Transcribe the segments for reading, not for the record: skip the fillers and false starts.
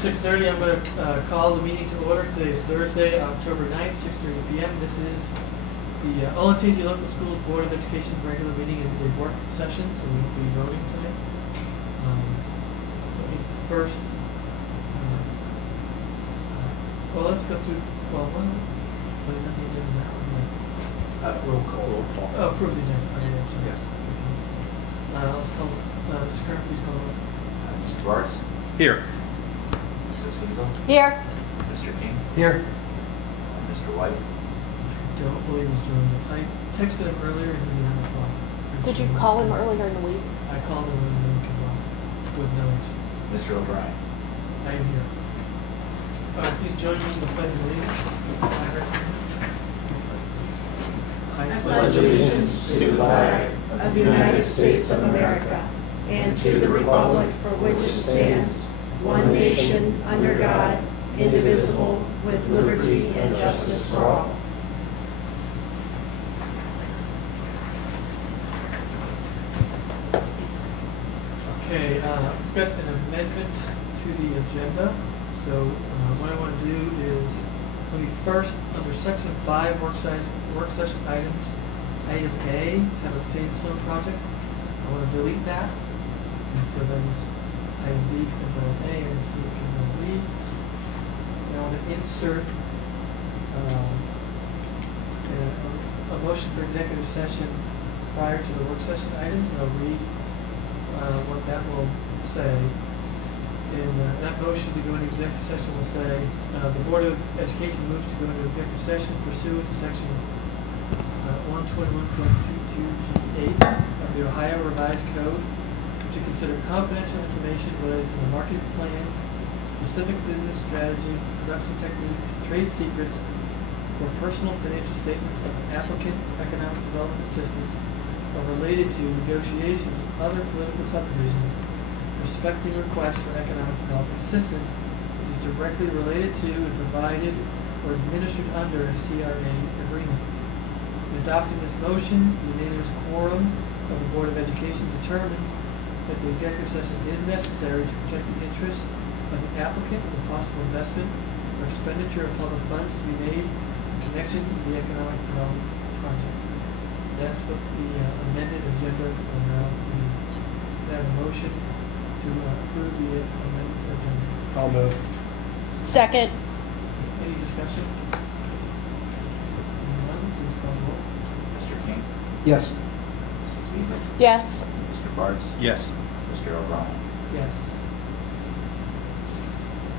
6:30, I'm going to call the meeting to order. Today is Thursday, October 9th, 6:30 p.m. This is the Olentangy Local Schools Board of Education regular meeting. It is a work session, so we won't be voting tonight. Let me first, well, let's go through, well, what is the agenda now? Roll call. Oh, approve the agenda. Okay, I'm sorry. Yes. Let's call, Mr. Kerr, please call the roll. Mr. Bartz? Here. Mrs. Weasel? Here. Mr. King? Here. Mr. White? Don't believe he's doing this. I texted him earlier and he didn't have a call. Did you call him earlier in the week? I called him when he came on with no answer. Mr. O'Brien? I am here. Please join me in the pledge of allegiance. I pledge allegiance to the flag of the United States of America and to the republic for which it stands, one nation, under God, indivisible, with liberty and justice for all. Okay, we've got an amendment to the agenda. So what I want to do is, let me first, under section 5, work session items, item A, to have a sandstone project. I want to delete that. And so then item B becomes item A, and C becomes item B. And I want to insert a motion for executive session prior to the work session items. And I'll read what that will say. And that motion to go into executive session will say, the Board of Education moves to go into executive session pursuant to section 121.22G8 of the Ohio Revised Code to consider confidential information related to the market plans, specific business strategy, production techniques, trade secrets, or personal financial statements of an applicant for economic development assistance or related to negotiations with other political subdivisions respecting requests for economic development assistance, which is directly related to and provided or administered under a CRA agreement. In adopting this motion, the unanimous quorum of the Board of Education determines that the executive session is necessary to protect the interests of the applicant and the possible investment or expenditure of public funds to be made in connection with the economic development project. That's what the amended agenda will now be. I have a motion to approve the amended agenda. I'll move. Second. Any discussion? Seeing none, please call the roll. Mr. King? Yes. Mrs. Weasel? Yes. Mr. Bartz? Yes. Mr. O'Brien? Yes.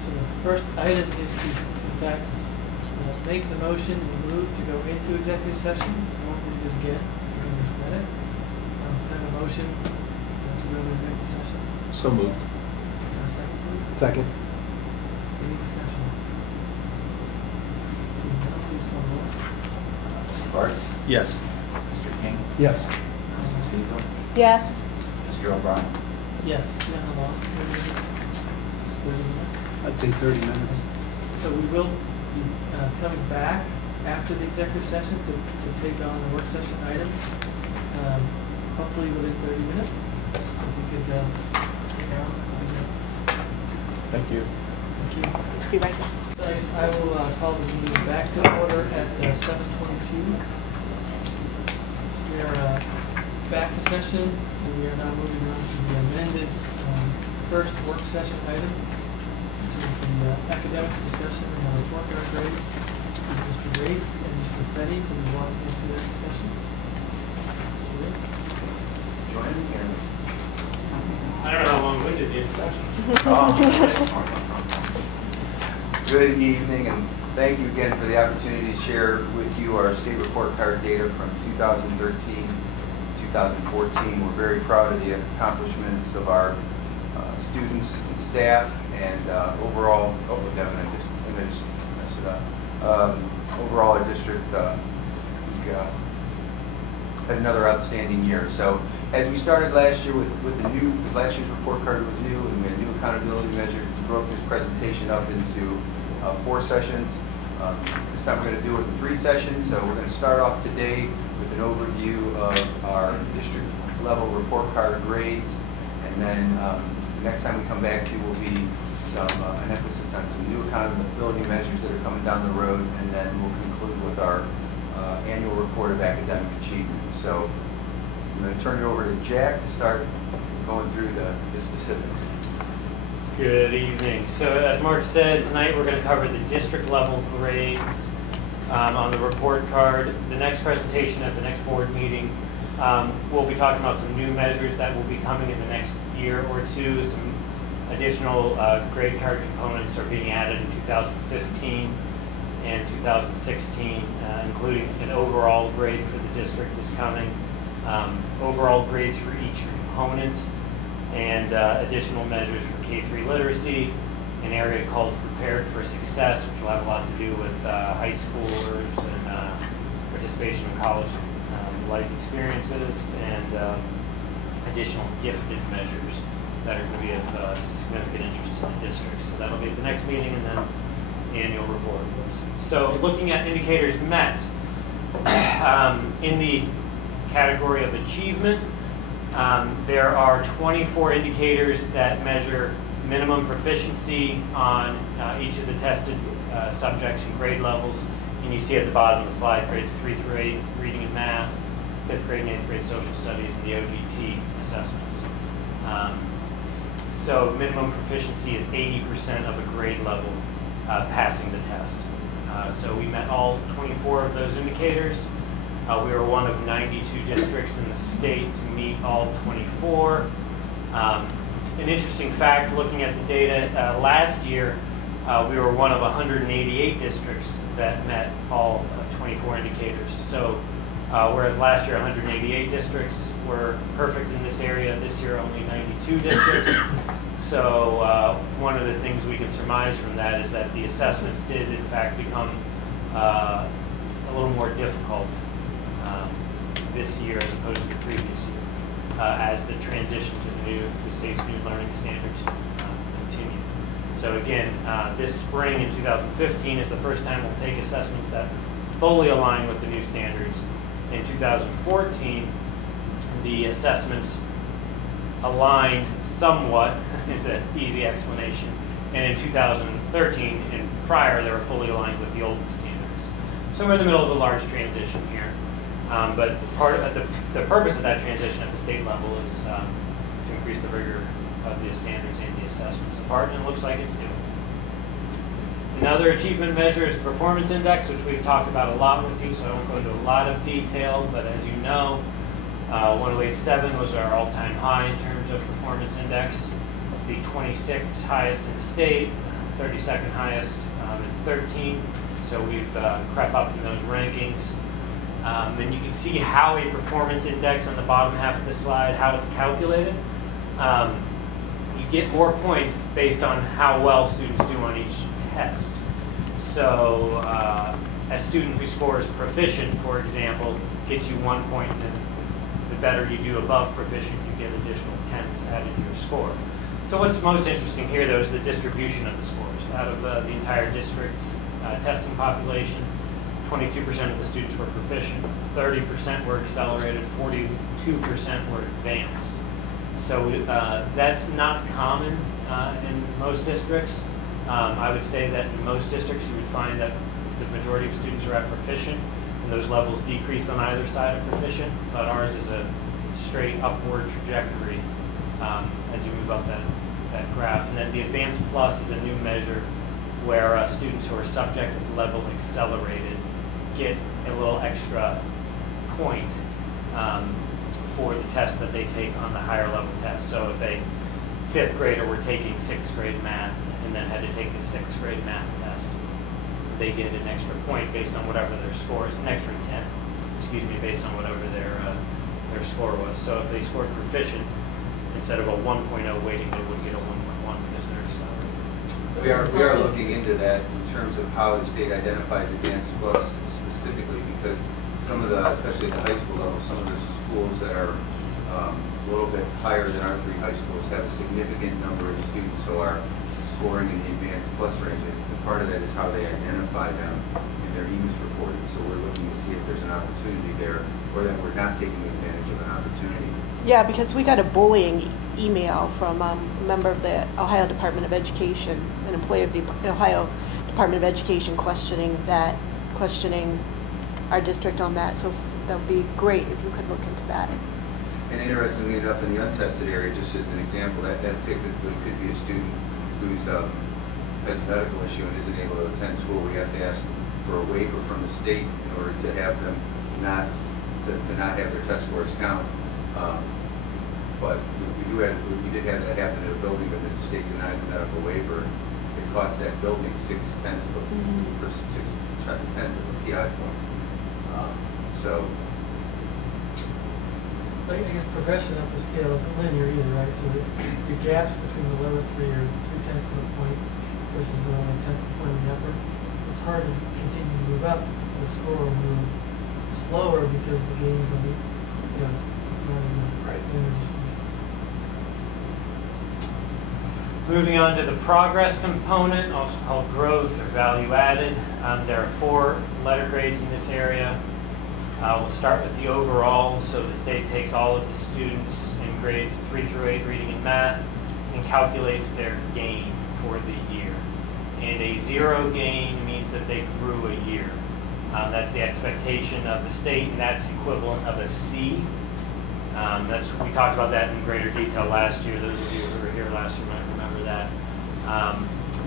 So the first item is to, in fact, make the motion to move to go into executive session. I won't read it again, so we just read it. Kind of motion to go into executive session. So moved. Second, please. Second. Any discussion? Seeing none, please call the roll. Mr. Bartz? Yes. Mr. King? Yes. Mrs. Weasel? Yes. Mr. O'Brien? Yes. Yeah, how long? 30 minutes? I'd say 30 minutes. So we will be coming back after the executive session to take on the work session items, hopefully within 30 minutes. So if you could hang on. Thank you. Thank you. Be right back. So I will call the meeting back to order at 7:22. So we are back to session, and we are now moving on to the amended first work session item, which is the academics discussion and our report card grades. Mr. Rafe and Mr. Fetty to be walking us through that discussion. Mr. Rafe? Join me here. I don't know how long-winded the introduction Good evening, and thank you again for the opportunity to share with you our state report card data from 2013 2014. We're very proud of the accomplishments of our students and staff, and overall, Devin, I just messed it up. Overall, our district had another outstanding year. So as we started last year with the new, because last year's report card was new and we had new accountability measures, we broke this presentation up into 4 sessions. This time we're going to do it in 3 sessions. So we're going to start off today with an overview of our district level report card grades, and then the next time we come back to you will be an emphasis on some new accountability measures that are coming down the road, and then we'll conclude with our annual report of academic achievement. So I'm going to turn it over to Jack to start going through the specifics. Good evening. So as Mark said, tonight we're going to cover the district level grades on the report card. The next presentation at the next board meeting, we'll be talking about some new measures that will be coming in the next year or two. Some additional grade card components are being added in 2015 and 2016, including an overall grade for the district is coming, overall grades for each component, and additional measures for K-3 literacy, an area called Prepared for Success, which will have a lot to do with high schoolers and participation in college life experiences, and additional gifted measures that are going to be of significant interest to the district. So that'll be at the next meeting, and then the annual report. So looking at indicators met, in the category of achievement, there are 24 indicators that measure minimum proficiency on each of the tested subjects and grade levels. And you see at the bottom of the slide, grades 3 through 8, reading and math, 5th grade and 8th grade social studies, and the OGT assessments. So minimum proficiency is 80% of a grade level passing the test. So we met all 24 of those indicators. We were one of 92 districts in the state to meet all 24. An interesting fact, looking at the data, last year we were one of 188 districts that met all 24 indicators. So whereas last year 188 districts were perfect in this area, this year only 92 districts. So one of the things we can surmise from that is that the assessments did in fact become a little more difficult this year as opposed to the previous year as the transition to the state's new learning standards continue. So again, this spring in 2015 is the first time we'll take assessments that fully align with the new standards. In 2014, the assessments aligned somewhat, is an easy explanation. And in 2013 and prior, they were fully aligned with the old standards. So we're in the middle of a large transition here. But the purpose of that transition at the state level is to increase the rigor of the standards and the assessments apart, and it looks like it's doing. Another achievement measure is the performance index, which we've talked about a lot with you, so I won't go into a lot of detail, but as you know, 1087 was our all-time high in terms of performance index. It's the 26th highest in the state, 32nd highest in 13, so we've crept up in those rankings. And you can see how a performance index on the bottom half of the slide, how it's calculated. You get more points based on how well students do on each test. So a student who scores proficient, for example, gets you 1 point, and then the better you do above proficient, you get additional tenths added to your score. So what's most interesting here, though, is the distribution of the scores. Out of the entire district's testing population, 22% of the students were proficient, 30% were accelerated, 42% were advanced. So that's not common in most districts. I would say that in most districts you would find that the majority of students are at proficient, and those levels decrease on either side of proficient, but ours is a straight upward trajectory as you move up that graph. And then the Advanced Plus is a new measure where students who are subject level accelerated get a little extra point for the test that they take on the higher level test. So if a 5th grader were taking 6th grade math and then had to take the 6th grade math test, they get an extra point based on whatever their score is, an extra 10, based on whatever their score was. So if they scored proficient, instead of a 1.0 weighting, they would get a 1.1 because they're accelerated. We are looking into that in terms of how the state identifies Advanced Plus specifically, because some of the, especially at the high school level, some of the schools that are a little bit higher than our 3 high schools have a significant number of students who are scoring in the Advanced Plus range. And part of that is how they identify them in their EMIS reporting. So we're looking to see if there's an opportunity there, or that we're not taking advantage of an opportunity. Yeah, because we got a bullying email from a member of the Ohio Department of Education, an employee of the Ohio Department of Education questioning our district on that. So that would be great if you could look into that. And interestingly enough, in the untested area, just as an example, that typically could be a student who's has a medical issue and isn't able to attend school. We have to ask for a waiver from the state in order to have them not have their test scores count. But we did have that happen in a building, but the state denied the medical waiver. It cost that building 6/10 of a PI point. So. I guess progression up the scale isn't linear either, right? So the gaps between the lower three are 3/10 of a point versus only a 10th of a point in the upper. It's hard to continue to move up. The score will move slower because the gains will be, it's not in the Right. linear distribution. Moving on to the progress component, also called growth or value added. There are 4 letter grades in this area. We'll start with the overall. So the state takes all of the students in grades 3 through 8 reading and math and calculates their gain for the year. And a 0 gain means that they grew a year. That's the expectation of the state, and that's equivalent of a C. We talked about that in greater detail last year. Those of you who were here last year might remember that.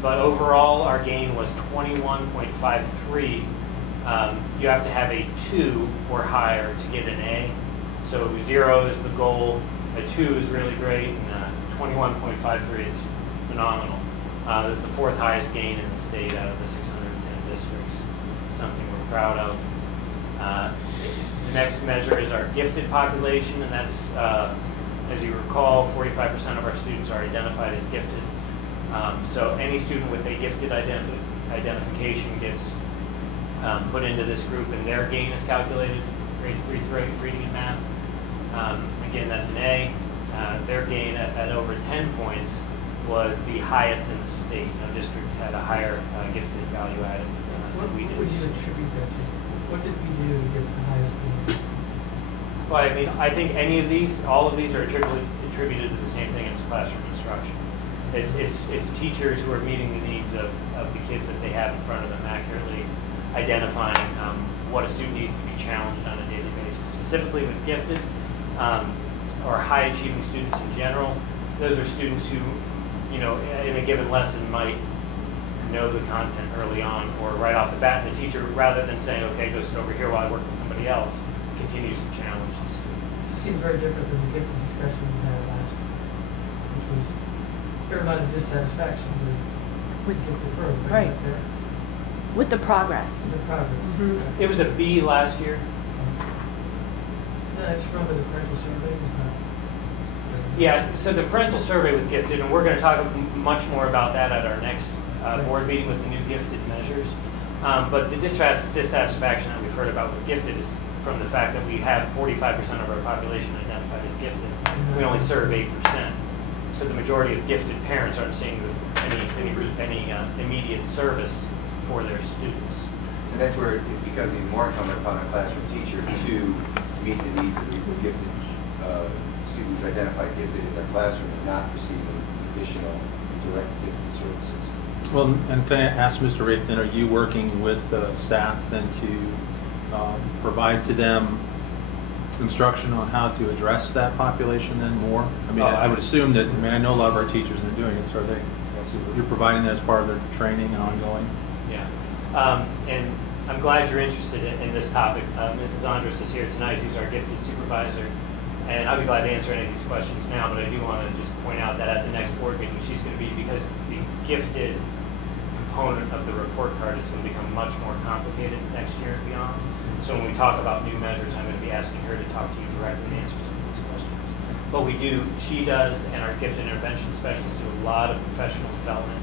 But overall, our gain was 21.53. You have to have a 2 or higher to get an A. So 0 is the goal, a 2 is really great, and 21.53 is phenomenal. That's the 4th highest gain in the state out of the 610 districts. Something we're proud of. The next measure is our gifted population, and that's, as you recall, 45% of our students are identified as gifted. So any student with a gifted identification gets put into this group, and their gain is calculated, grades 3 through 8, reading and math. Again, that's an A. Their gain at over 10 points was the highest in the state. No district had a higher gifted value added What than we did. would you attribute that to? What did we do to get the highest gains? Well, I mean, I think all of these are attributed to the same thing as classroom instruction. It's teachers who are meeting the needs of the kids that they have in front of them, accurately identifying what a student needs to be challenged on a daily basis. Specifically with gifted or high achieving students in general, those are students who, in a given lesson might know the content early on or right off the bat. The teacher, rather than saying, okay, go sit over here while I work with somebody else, continues to challenge the student. It seems very different than the gifted discussion we had last year, which was a fair amount of dissatisfaction with gifted program. Right. There. With the progress. The progress. Mhm. It was a B last year. No, that's from the parental survey, is not. Yeah, so the parental survey was gifted, and we're going to talk much more about that at our next board meeting with the new gifted measures. But the dissatisfaction that we've heard about with gifted is from the fact that we have 45% of our population identified as gifted. We only serve 8%. So the majority of gifted parents aren't seeing any immediate service for their students. And that's where it becomes even more incumbent upon a classroom teacher to meet the needs of the gifted students identified gifted in their classroom and not receiving additional direct gifted services. Well, and can I ask Mr. Rathan, are you working with staff then to provide to them instruction on how to address that population then more? I mean, I would assume that, I know a lot of our teachers are doing it, so are they, you're providing that as part of their training and ongoing? Yeah, and I'm glad you're interested in this topic. Mrs. Andres is here tonight, who's our gifted supervisor, and I'll be glad to answer any of these questions now, but I do want to just point out that at the next board meeting, she's going to be, because the gifted component of the report card is going to become much more complicated next year and beyond. So when we talk about new measures, I'm going to be asking her to talk to you directly and answer some of these questions. But she does, and our gifted intervention specialists do a lot of professional development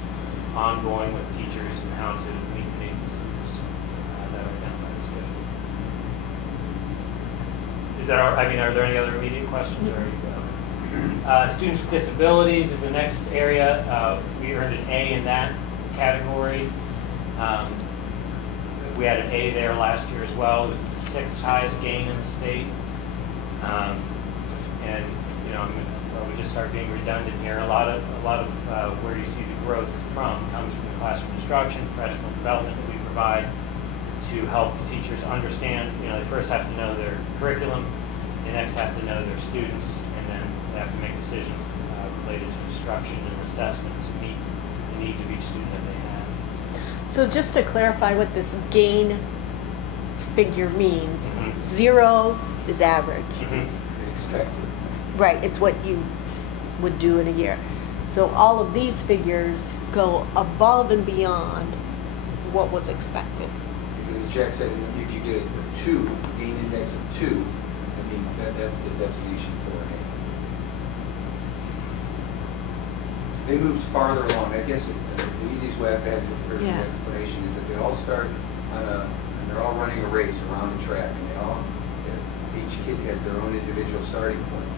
ongoing with teachers and how to meet the needs of students that are identified as gifted. Are there any other immediate questions? Or students with disabilities is the next area. We earned an A in that category. We had an A there last year as well. It was the 6th highest gain in the state. And we just start being redundant here. A lot of where you see the growth from comes from the classroom instruction, professional development that we provide to help teachers understand. They first have to know their curriculum, they next have to know their students, and then they have to make decisions related to instruction and assessment to meet the needs of each student that they have. So just to clarify what this gain figure means, Mhm. 0 is average. Mhm. It's, Is expected. right, it's what you would do in a year. So all of these figures go above and beyond what was expected. Because as Jack said, if you get a 2, gain index of 2, that's the designation for it. They moved farther along. I guess the easiest way I've had for the Yeah. explanation is that they all start and they're all running a race around the track, and each kid has their own individual starting point.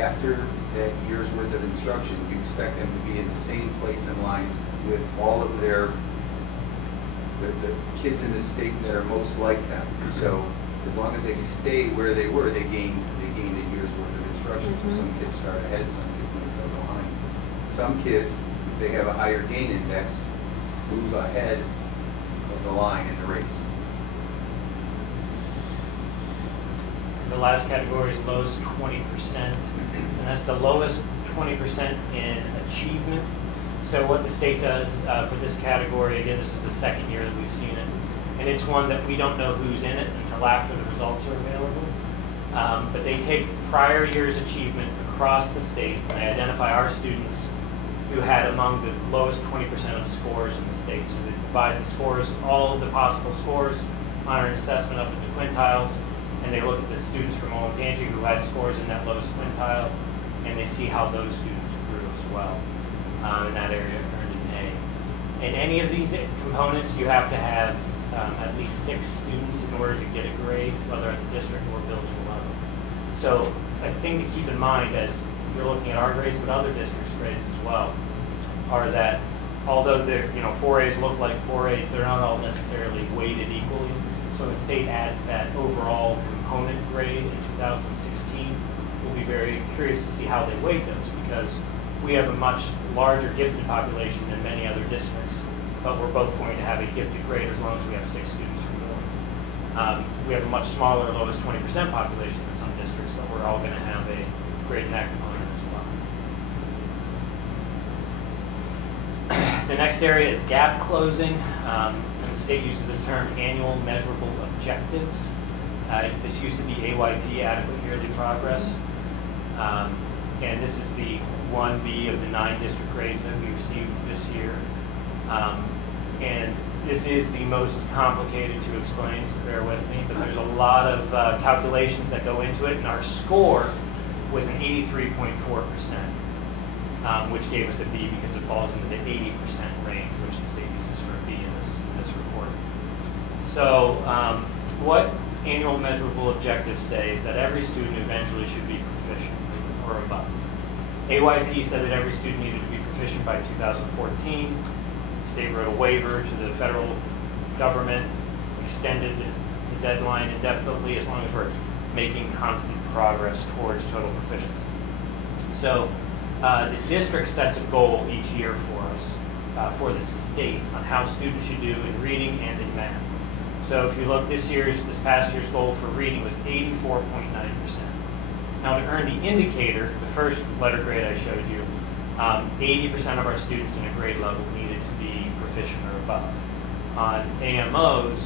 After that year's worth of instruction, you expect them to be in the same place in line with all of the kids in the state that are most like them. So as long as they stay where they were, they gained a year's worth of instruction. So some kids start ahead, some kids might start behind. Some kids, if they have a higher gain index, move ahead of the line in the race. The last category is lowest 20%, and that's the lowest 20% in achievement. So what the state does for this category, again, this is the second year that we've seen it, and it's one that we don't know who's in it until after the results are available. But they take prior year's achievement across the state, and they identify our students who had among the lowest 20% of scores in the state. So they provide the scores, all of the possible scores on an assessment up into quintiles, and they look at the students from Olentangy who had scores in that lowest quintile, and they see how those students grew as well in that area, earned an A. In any of these components, you have to have at least 6 students in order to get a grade, whether at the district or building level. So a thing to keep in mind as you're looking at our grades, but other districts' grades as well, are that although they're, 4As look like 4As, they're not all necessarily weighted equally. So the state adds that overall component grade in 2016. We'll be very curious to see how they weight those, because we have a much larger gifted population than many other districts, but we're both going to have a gifted grade as long as we have 6 students or more. We have a much smaller lowest 20% population than some districts, but we're all going to have a grade in that component as well. The next area is gap closing. The state uses the term annual measurable objectives. This used to be AYP, adequate yearly progress. And this is the 1B of the 9 district grades that we received this year. And this is the most complicated to explain, so bear with me, but there's a lot of calculations that go into it, and our score was an 83.4%, which gave us a B because it falls into the 80% range, which the state uses for a B in this report. So what annual measurable objectives say is that every student eventually should be proficient or above. AYP said that every student needed to be proficient by 2014. The state wrote a waiver to the federal government, extended the deadline indefinitely as long as we're making constant progress towards total proficiency. So the district sets a goal each year for us, for the state, on how students should do in reading and in math. So if you look, this past year's goal for reading was 84.9%. Now to earn the indicator, the first letter grade I showed you, 80% of our students in a grade level needed to be proficient or above. On AMOs,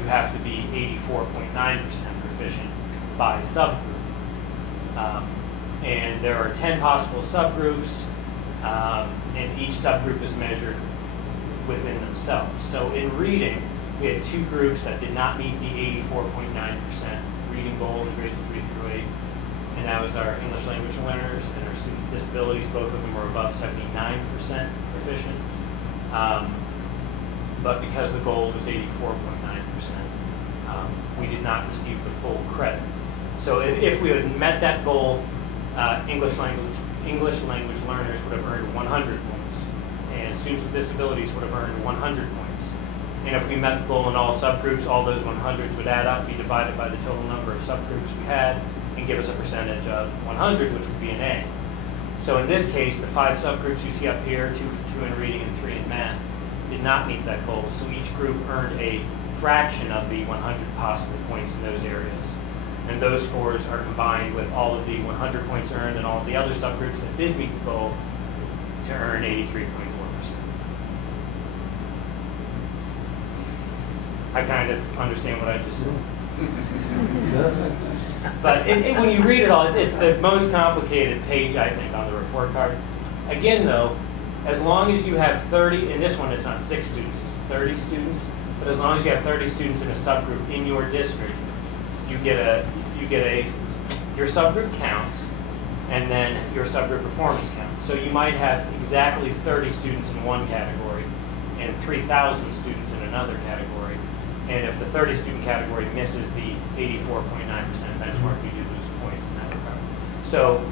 you have to be 84.9% proficient by subgroup. And there are 10 possible subgroups, and each subgroup is measured within themselves. So in reading, we had 2 groups that did not meet the 84.9% reading goal in grades 3 through 8. And that was our English language learners and our students with disabilities. Both of them were above 79% proficient. But because the goal was 84.9%, we did not receive the full credit. So if we had met that goal, English language learners would have earned 100 points, and students with disabilities would have earned 100 points. And if we met the goal in all subgroups, all those 100s would add up, be divided by the total number of subgroups we had, and give us a percentage of 100, which would be an A. So in this case, the 5 subgroups you see up here, 2 in reading and 3 in math, did not meet that goal. So each group earned a fraction of the 100 possible points in those areas. And those scores are combined with all of the 100 points earned and all of the other subgroups that did meet the goal to earn 83.4%. I kind of understand what I just said. But when you read it all, it's the most complicated page, I think, on the report card. Again, though, as long as you have 30, in this one it's not 6 students, it's 30 students, but as long as you have 30 students in a subgroup in your district, you get your subgroup counts, and then your subgroup performance counts. So you might have exactly 30 students in one category and 3,000 students in another category. And if the 30 student category misses the 84.9% benchmark, you do lose points in that regard. So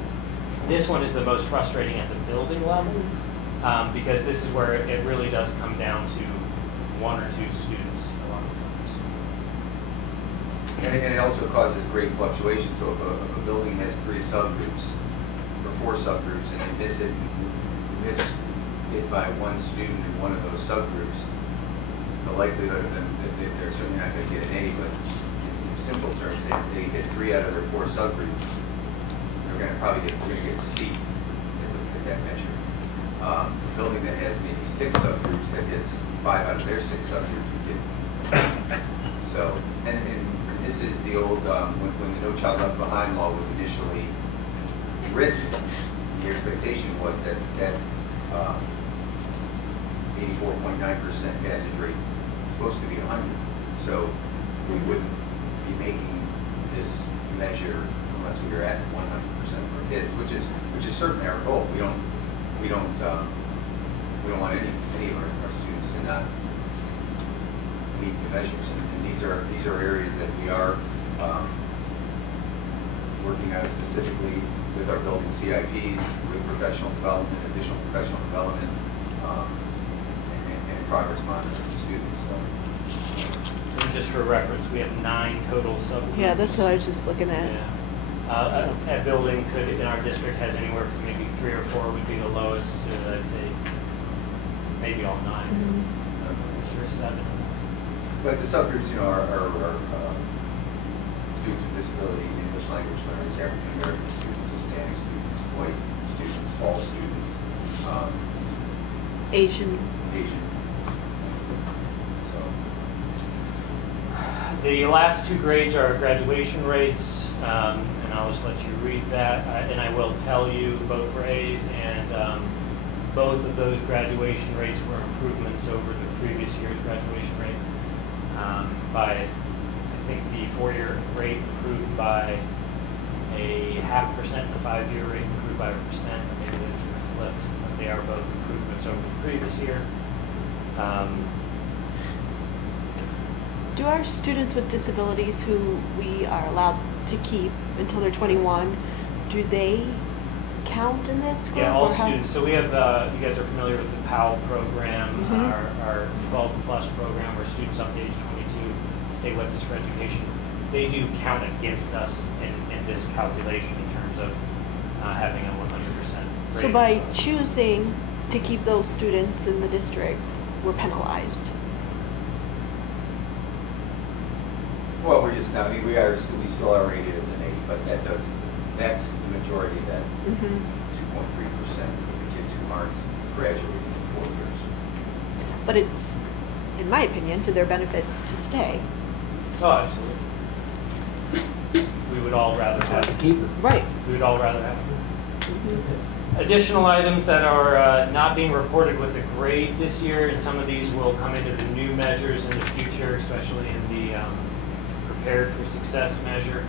this one is the most frustrating at the building level, because this is where it really does come down to 1 or 2 students a lot of times. And it also causes great fluctuation. So if a building has 3 subgroups or 4 subgroups, and you miss it by 1 student in one of those subgroups, the likelihood of them that they're certainly not going to get an A, but in simple terms, if they get 3 out of their 4 subgroups, they're going to probably get a C as that measure. A building that has maybe 6 subgroups that gets 5 out of their 6 subgroups would get. So, and this is the old when the No Child Left Behind law was initially written. The expectation was that 84.9% passage rate is supposed to be 100. So we wouldn't be making this measure unless we were at 100% of our kids, which is certainly our goal. We don't want any of our students to not meet the measures, and these are areas that we are working on specifically with our building CIPs, with professional development, additional professional development, and progress monitoring of students. So. And just for reference, we have 9 total subgroups. Yeah, that's what I was just looking at. Yeah. A building could, in our district, has anywhere from maybe 3 or 4 would be the lowest to, I'd say, maybe all 9. Sure, 7. But the subgroups, are students with disabilities, English language learners, African American students, Hispanic students, white students, all students, Asian. So. The last 2 grades are graduation rates, and I'll just let you read that. And I will tell you, both were A's, and both of those graduation rates were improvements over the previous year's graduation rate. By, I think the 4-year rate improved by a 0.5%, and the 5-year rate improved by 1%. Maybe those are flipped, but they are both improvements over the previous year. Do our students with disabilities who we are allowed to keep until they're 21, do they count in this group? Yeah, all or how? students. So we have, you guys are familiar with the PAL program, our 12-plus program where students up to age 22 stay with us for education. They do count against us in this calculation in terms of having a 100% So grade. by choosing to keep those students in the district, we're penalized. Well, we're just not. I mean, we still are rated as an 8, but that's the majority of that 2.3% of the kids who aren't graduating in 4 years. But it's, in my opinion, to their benefit to stay. Oh, absolutely. We would all rather have it. Keep it. Right. We would all rather have it. Additional items that are not being reported with a grade this year, and some of these will come into the new measures in the future, especially in the Prepared for Success measure.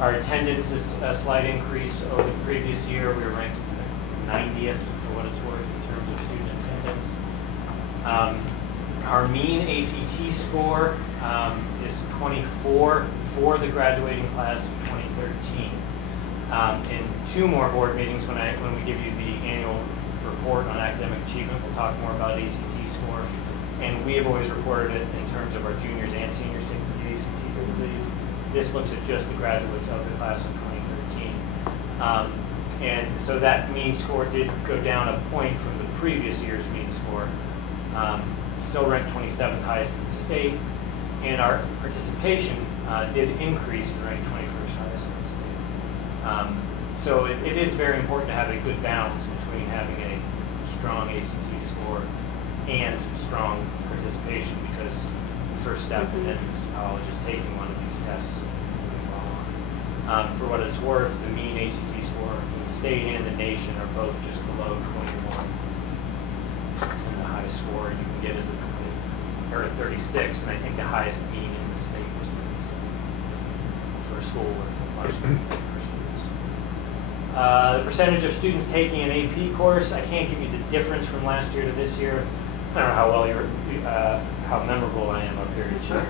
Our attendance is a slight increase over the previous year. We were ranked 90th for what it's worth in terms of student attendance. Our mean ACT score is 24 for the graduating class of 2013. In 2 more board meetings, when we give you the annual report on academic achievement, we'll talk more about ACT score. And we have always reported it in terms of our juniors and seniors taking the ACT. This looks at just the graduates of the class of 2013. And so that mean score did go down a point from the previous year's mean score. Still ranked 27th highest in the state, and our participation did increase and ranked 21st highest in the state. So it is very important to have a good balance between having a strong ACT score and strong participation, because the first step in entrance to college is taking one of these tests. For what it's worth, the mean ACT score in the state and the nation are both just below 21. And the highest score you can get is a 20, or a 36, and I think the highest mean in the state was 27 for a school with a bunch of students. The percentage of students taking an AP course, I can't give you the difference from last year to this year. I don't know how well how memorable I am up here each year.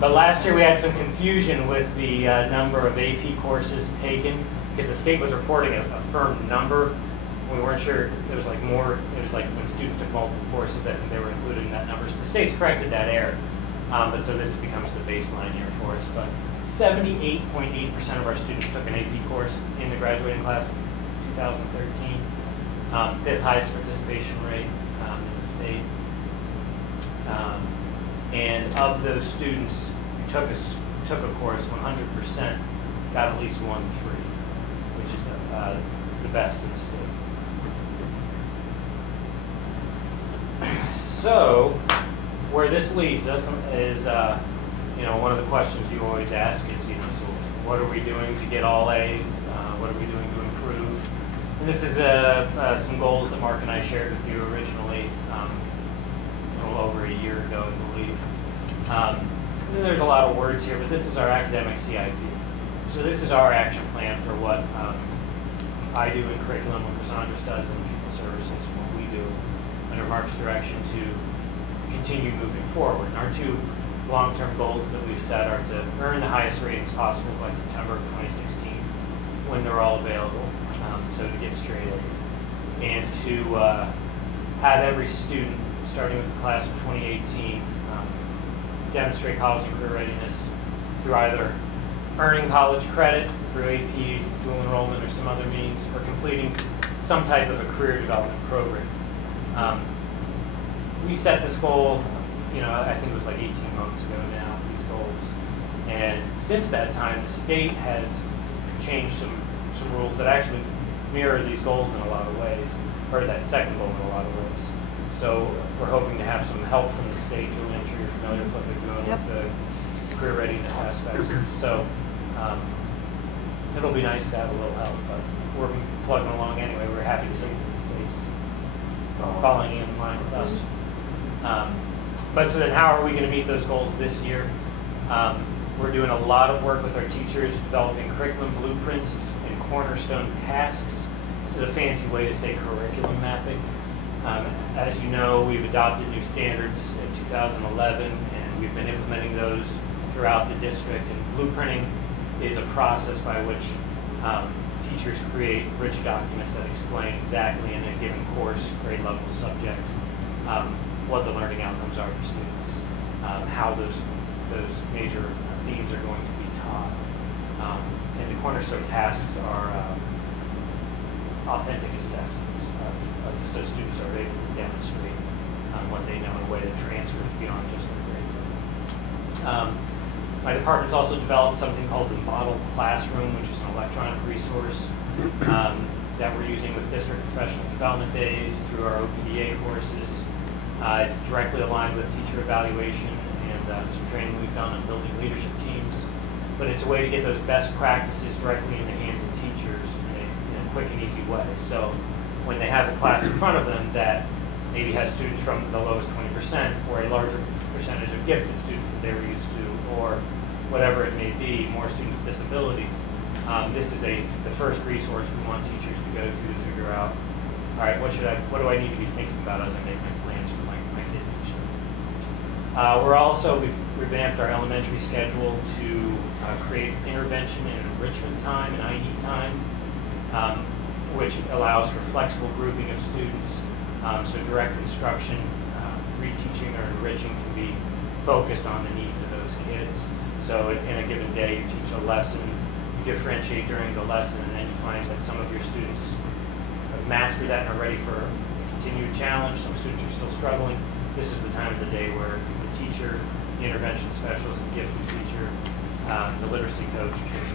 But last year we had some confusion with the number of AP courses taken, because the state was reporting a firm number. We weren't sure. It was like more. It was like when students took multiple courses, I think they were included in that number. So the state's corrected that error. But so this becomes the baseline year for us. But 78.8% of our students took an AP course in the graduating class of 2013. Fifth highest participation rate in the state. And of those students who took a course, 100% got at least 1-3, which is the best in the state. So, where this leads us is, one of the questions you always ask is, so what are we doing to get all A's? What are we doing to improve? And this is some goals that Mark and I shared with you originally, a little over a year ago, I believe. And there's a lot of words here, but this is our academic CIP. So this is our action plan for what I do in curriculum, what Cassandra does in people services, and what we do under Mark's direction to continue moving forward. And our two long-term goals that we've set are to earn the highest ratings possible by September of 2016, when they're all available, so to get straight A's, and to have every student, starting with the class of 2018, demonstrate college and career readiness through either earning college credit through AP, dual enrollment, or some other means, or completing some type of a career development program. We set this goal, I think it was like 18 months ago now, these goals. And since that time, the state has changed some rules that actually mirror these goals in a lot of ways, or that second goal in a lot of ways. So we're hoping to have some help from the state. Julie, I'm sure you're familiar with what they're doing with the career readiness aspects. So it'll be nice to have a little help, but we're plugging along anyway. We're happy to see that the state's falling in line with us. But so then how are we going to meet those goals this year? We're doing a lot of work with our teachers, developing curriculum blueprints and cornerstone tasks. This is a fancy way to say curriculum mapping. As you know, we've adopted new standards in 2011, and we've been implementing those throughout the district. And blueprinting is a process by which teachers create rich documents that explain exactly in a given course, grade level, subject, what the learning outcomes are for students, how those major themes are going to be taught. And the cornerstone tasks are authentic assessments so students are able to demonstrate what they know in a way that transfers beyond just their grade. My department's also developed something called the Model Classroom, which is an electronic resource that we're using with district professional development days through our OPDA courses. It's directly aligned with teacher evaluation and some training we've done on building leadership teams. But it's a way to get those best practices directly in the hands of teachers in a quick and easy way. So when they have a class in front of them that maybe has students from the lowest 20% or a larger percentage of gifted students that they were used to, or whatever it may be, more students with disabilities, this is the first resource we want teachers to go to figure out, all right, what do I need to be thinking about as I make my plans for my kids each year. We've revamped our elementary schedule to create intervention and enrichment time and ID time, which allows for flexible grouping of students, so direct instruction, reteaching or enriching can be focused on the needs of those kids. So in a given day, you teach a lesson, you differentiate during the lesson, and then you find that some of your students have mastered that and are ready for a continued challenge. Some students are still struggling. This is the time of the day where the teacher, the intervention specialist, the gifted teacher, the literacy coach can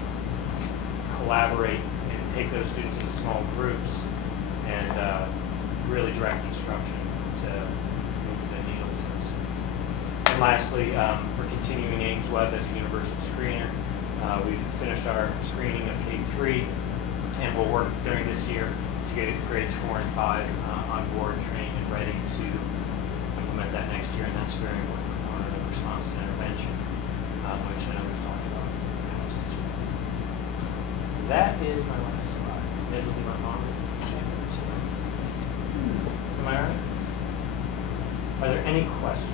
collaborate and take those students into small groups and really direct instruction to move the needle. And lastly, we're continuing Ames Web as a universal screener. We've finished our screening of K-3, and we'll work during this year to get grades 4 and 5 on board, trained, and ready to implement that next year, and that's a very important component of response to intervention, which I know we've talked about in the past as well. That is my last slide. It'll be my mom. Am I right? Are there any questions?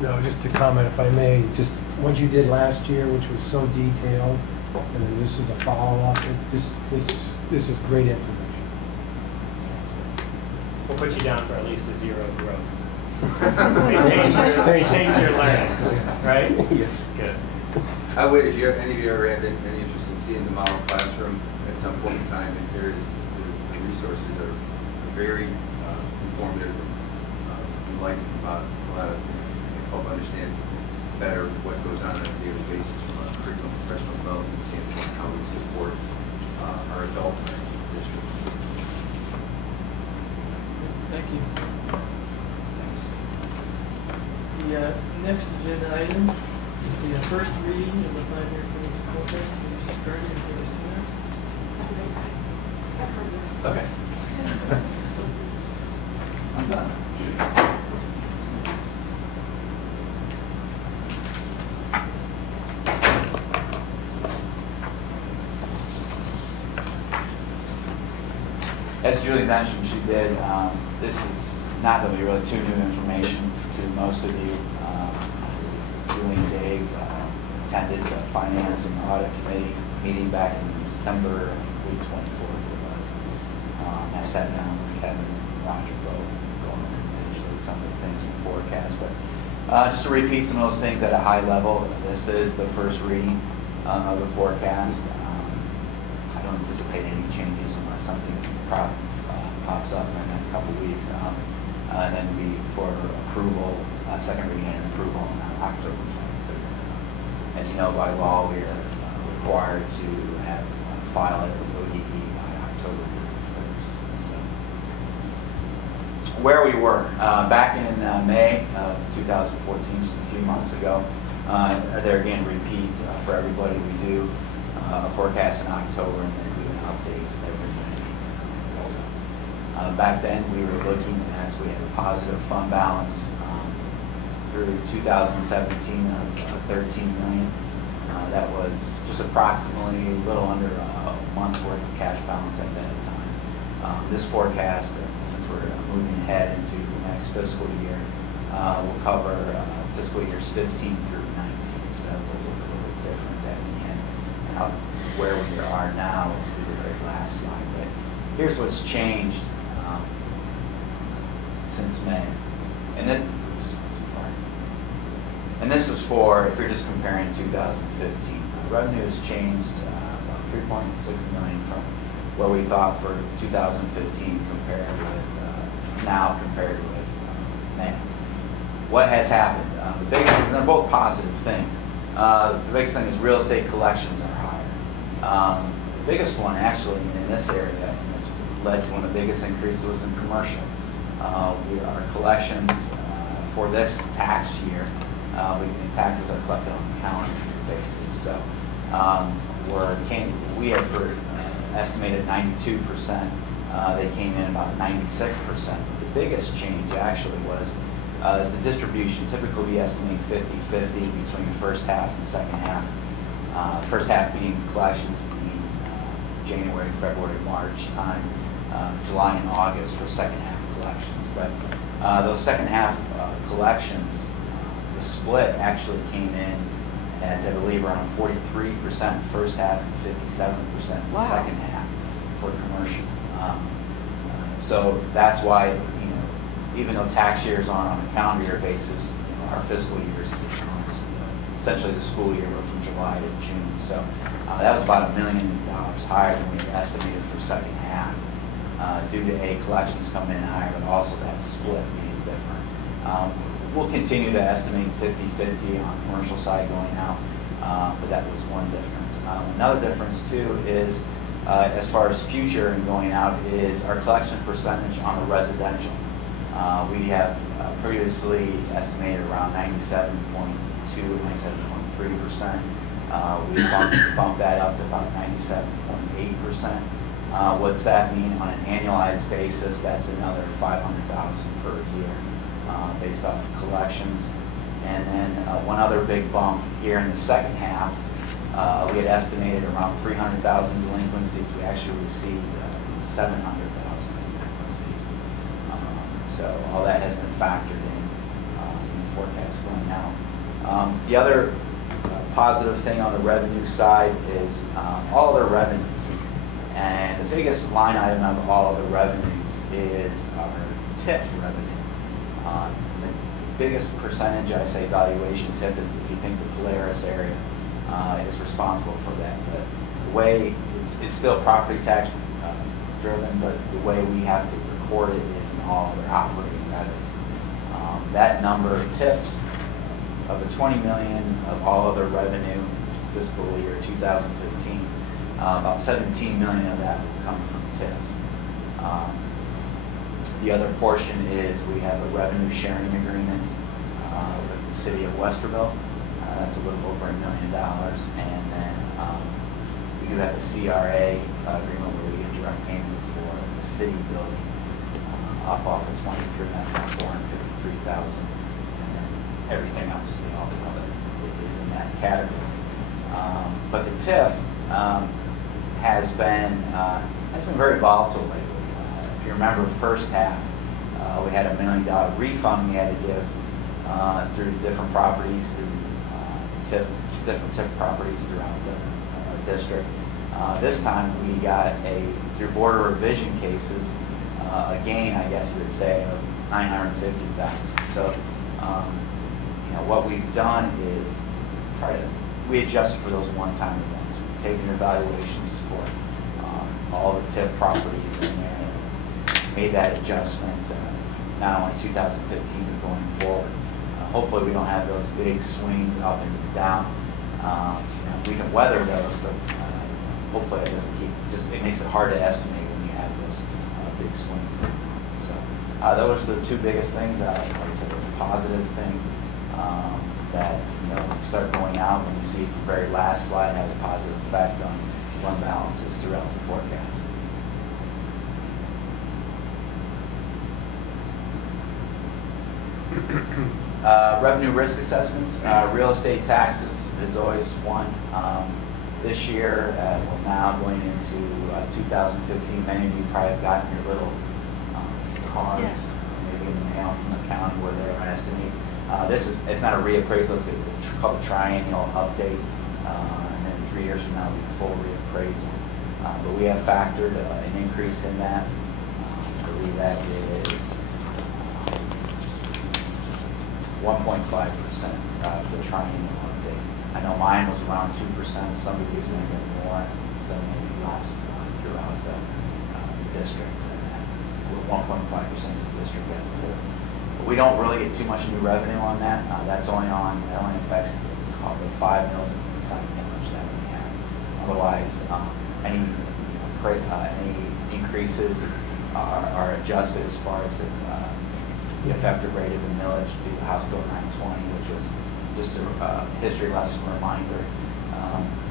No, just to comment, if I may, just what you did last year, which was so detailed, and then this is a follow-up, this is great information. We'll put you down for at least a 0 growth. Maintain your learning, right? Yes. Good. I would, if you, any of you ever have any interest in seeing the model classroom at some point in time, and the resources are very informative, enlightening about a lot of, help understand better what goes on a daily basis from a curriculum professional development standpoint, how we support our adult learning district. Thank you. Thanks. The next agenda item is the first reading of the 5-year financial forecast. Mr. Carney, you take us through that? Okay. I'm done. As Julie mentioned, she did. This is not going to be really too new information to most of you. Julie and Dave attended the Finance and Audit Committee meeting back in September, week 24th it was. I sat down with Kevin and Roger both going over some of the things in the forecast. But just to repeat some of those things at a high level, this is the first reading of the forecast. I don't anticipate any changes unless something pops up in the next couple of weeks. And then be for approval, second reading and approval on October 23rd. As you know, by law, we are required to have file it with ODE by October 31st. So, where we were back in May of 2014, just a few months ago. There again, repeat for everybody. We do a forecast in October and then do an update every May. Back then, we were looking at, we had a positive fund balance through 2017 of 13 million. That was just approximately a little under a month's worth of cash balance at that time. This forecast, since we're moving ahead into the next fiscal year, will cover fiscal years 15 through 19. So that will look a little different at the end. And where we are now is the very last slide. But here's what's changed since May. And then, oops, too far. And this is for, if you're just comparing 2015. Revenue has changed about 3.6 million from what we thought for 2015 compared with May. What has happened? The biggest, they're both positive things. The biggest thing is real estate collections are higher. The biggest one actually in this area, and it's led to one of the biggest increases, was in commercial. Our collections for this tax year, taxes are collected on a calendar year basis. So we had estimated 92%. They came in about 96%. The biggest change actually was is the distribution. Typically we estimate 50-50 between the first half and second half. First half being collections between January, February, March time, July and August for second half collections. But those second half collections, the split actually came in at, I believe, around 43% first half and 57% Wow. second half for commercial. So that's why, even though tax years aren't on a calendar year basis, our fiscal years, essentially the school year, were from July to June. So That was about $1 million higher than we had estimated for second half, due to collections coming in higher, but also that split being different. We'll continue to estimate 50-50 on commercial side going out, but that was one difference. Another difference too is, as far as future and going out, is our collection percentage on the residential. We have previously estimated around 97.2, 97.3%. We bumped that up to about 97.8%. What's that mean on an annualized basis? That's another $500,000 per year, based off of collections. And then one other big bump here in the second half, we had estimated around 300,000 delinquencies. We actually received 700,000 delinquencies. So all that has been factored in the forecast going out. The other positive thing on the revenue side is all other revenues. And the biggest line item of all other revenues is our TIF revenue. The biggest percentage, I say valuation TIF, is if you think the Polaris area is responsible for that. But the way it's still property tax driven, but the way we have to record it is in all other operating revenue. That number of TIFs of the $20 million of all other revenue fiscal year 2015, about $17 million of that will come from TIFs. The other portion is we have a revenue sharing agreement with the city of Westerville. That's a little over $1 million. And then we do have a CRA agreement where we get direct payment for the city building up off of 23, that's about $453,000. And then everything else, all the other is in that category. But the TIF has been very volatile lately. If you remember, first half, we had $1 million refund we had to give through different properties, through different TIF properties throughout the district. This time we got through border revision cases, a gain, I guess you would say, of $950,000. So, what we've done is we adjusted for those one-time events. We've taken evaluations for all the TIF properties in there and made that adjustment, not only 2015 but going forward. Hopefully we don't have those big swings up and down. We can weather those, but hopefully it doesn't it makes it hard to estimate when you have those big swings. So those are the two biggest things, like I said, the positive things that start going out when you see the very last slide has a positive effect on fund balances throughout the forecast. Revenue risk assessments, real estate taxes is always one. This year, well, now going into 2015, many of you probably have gotten your little cards, Yeah. maybe in the mail from the county where they're estimating. It's not a reappraisal, it's called a triennial update, and then 3 years from now it'll be a full reappraisal. But we have factored an increase in that. I believe that is 1.5% for the triennial update. I know mine was around 2%, some of these may get more, some may be less throughout the district. 1.5% is the district as a whole. We don't really get too much new revenue on that. That only affects it's called the 5 mills inside image that we have. Otherwise, any increases are adjusted as far as the effective rate of the millage due to House Bill 920, which was just a history lesson reminder.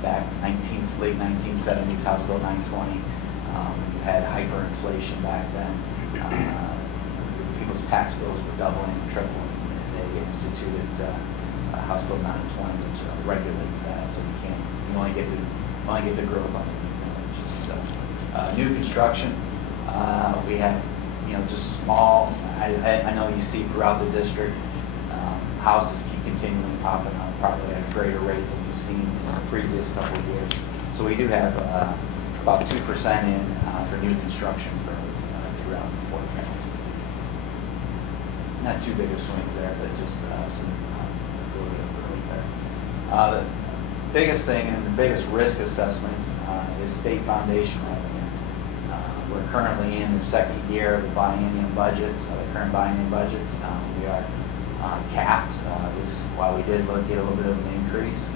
Back late 1970s, House Bill 920, you had hyperinflation back then. People's tax bills were doubling and tripling, and they instituted House Bill 920, which regulates that. So you only get the growth on the millage. So new construction, we have just small. I know you see throughout the district, houses keep continually popping up, probably at a greater rate than we've seen in the previous couple of years. So we do have about 2% in for new construction growth throughout the forecast. Not too big of swings there, but just some a little bit of growth there. The biggest thing and the biggest risk assessments is state foundation revenue. We're currently in the second year of the biennium budget, the current biennium budget. We are capped. While we did get a little bit of an increase,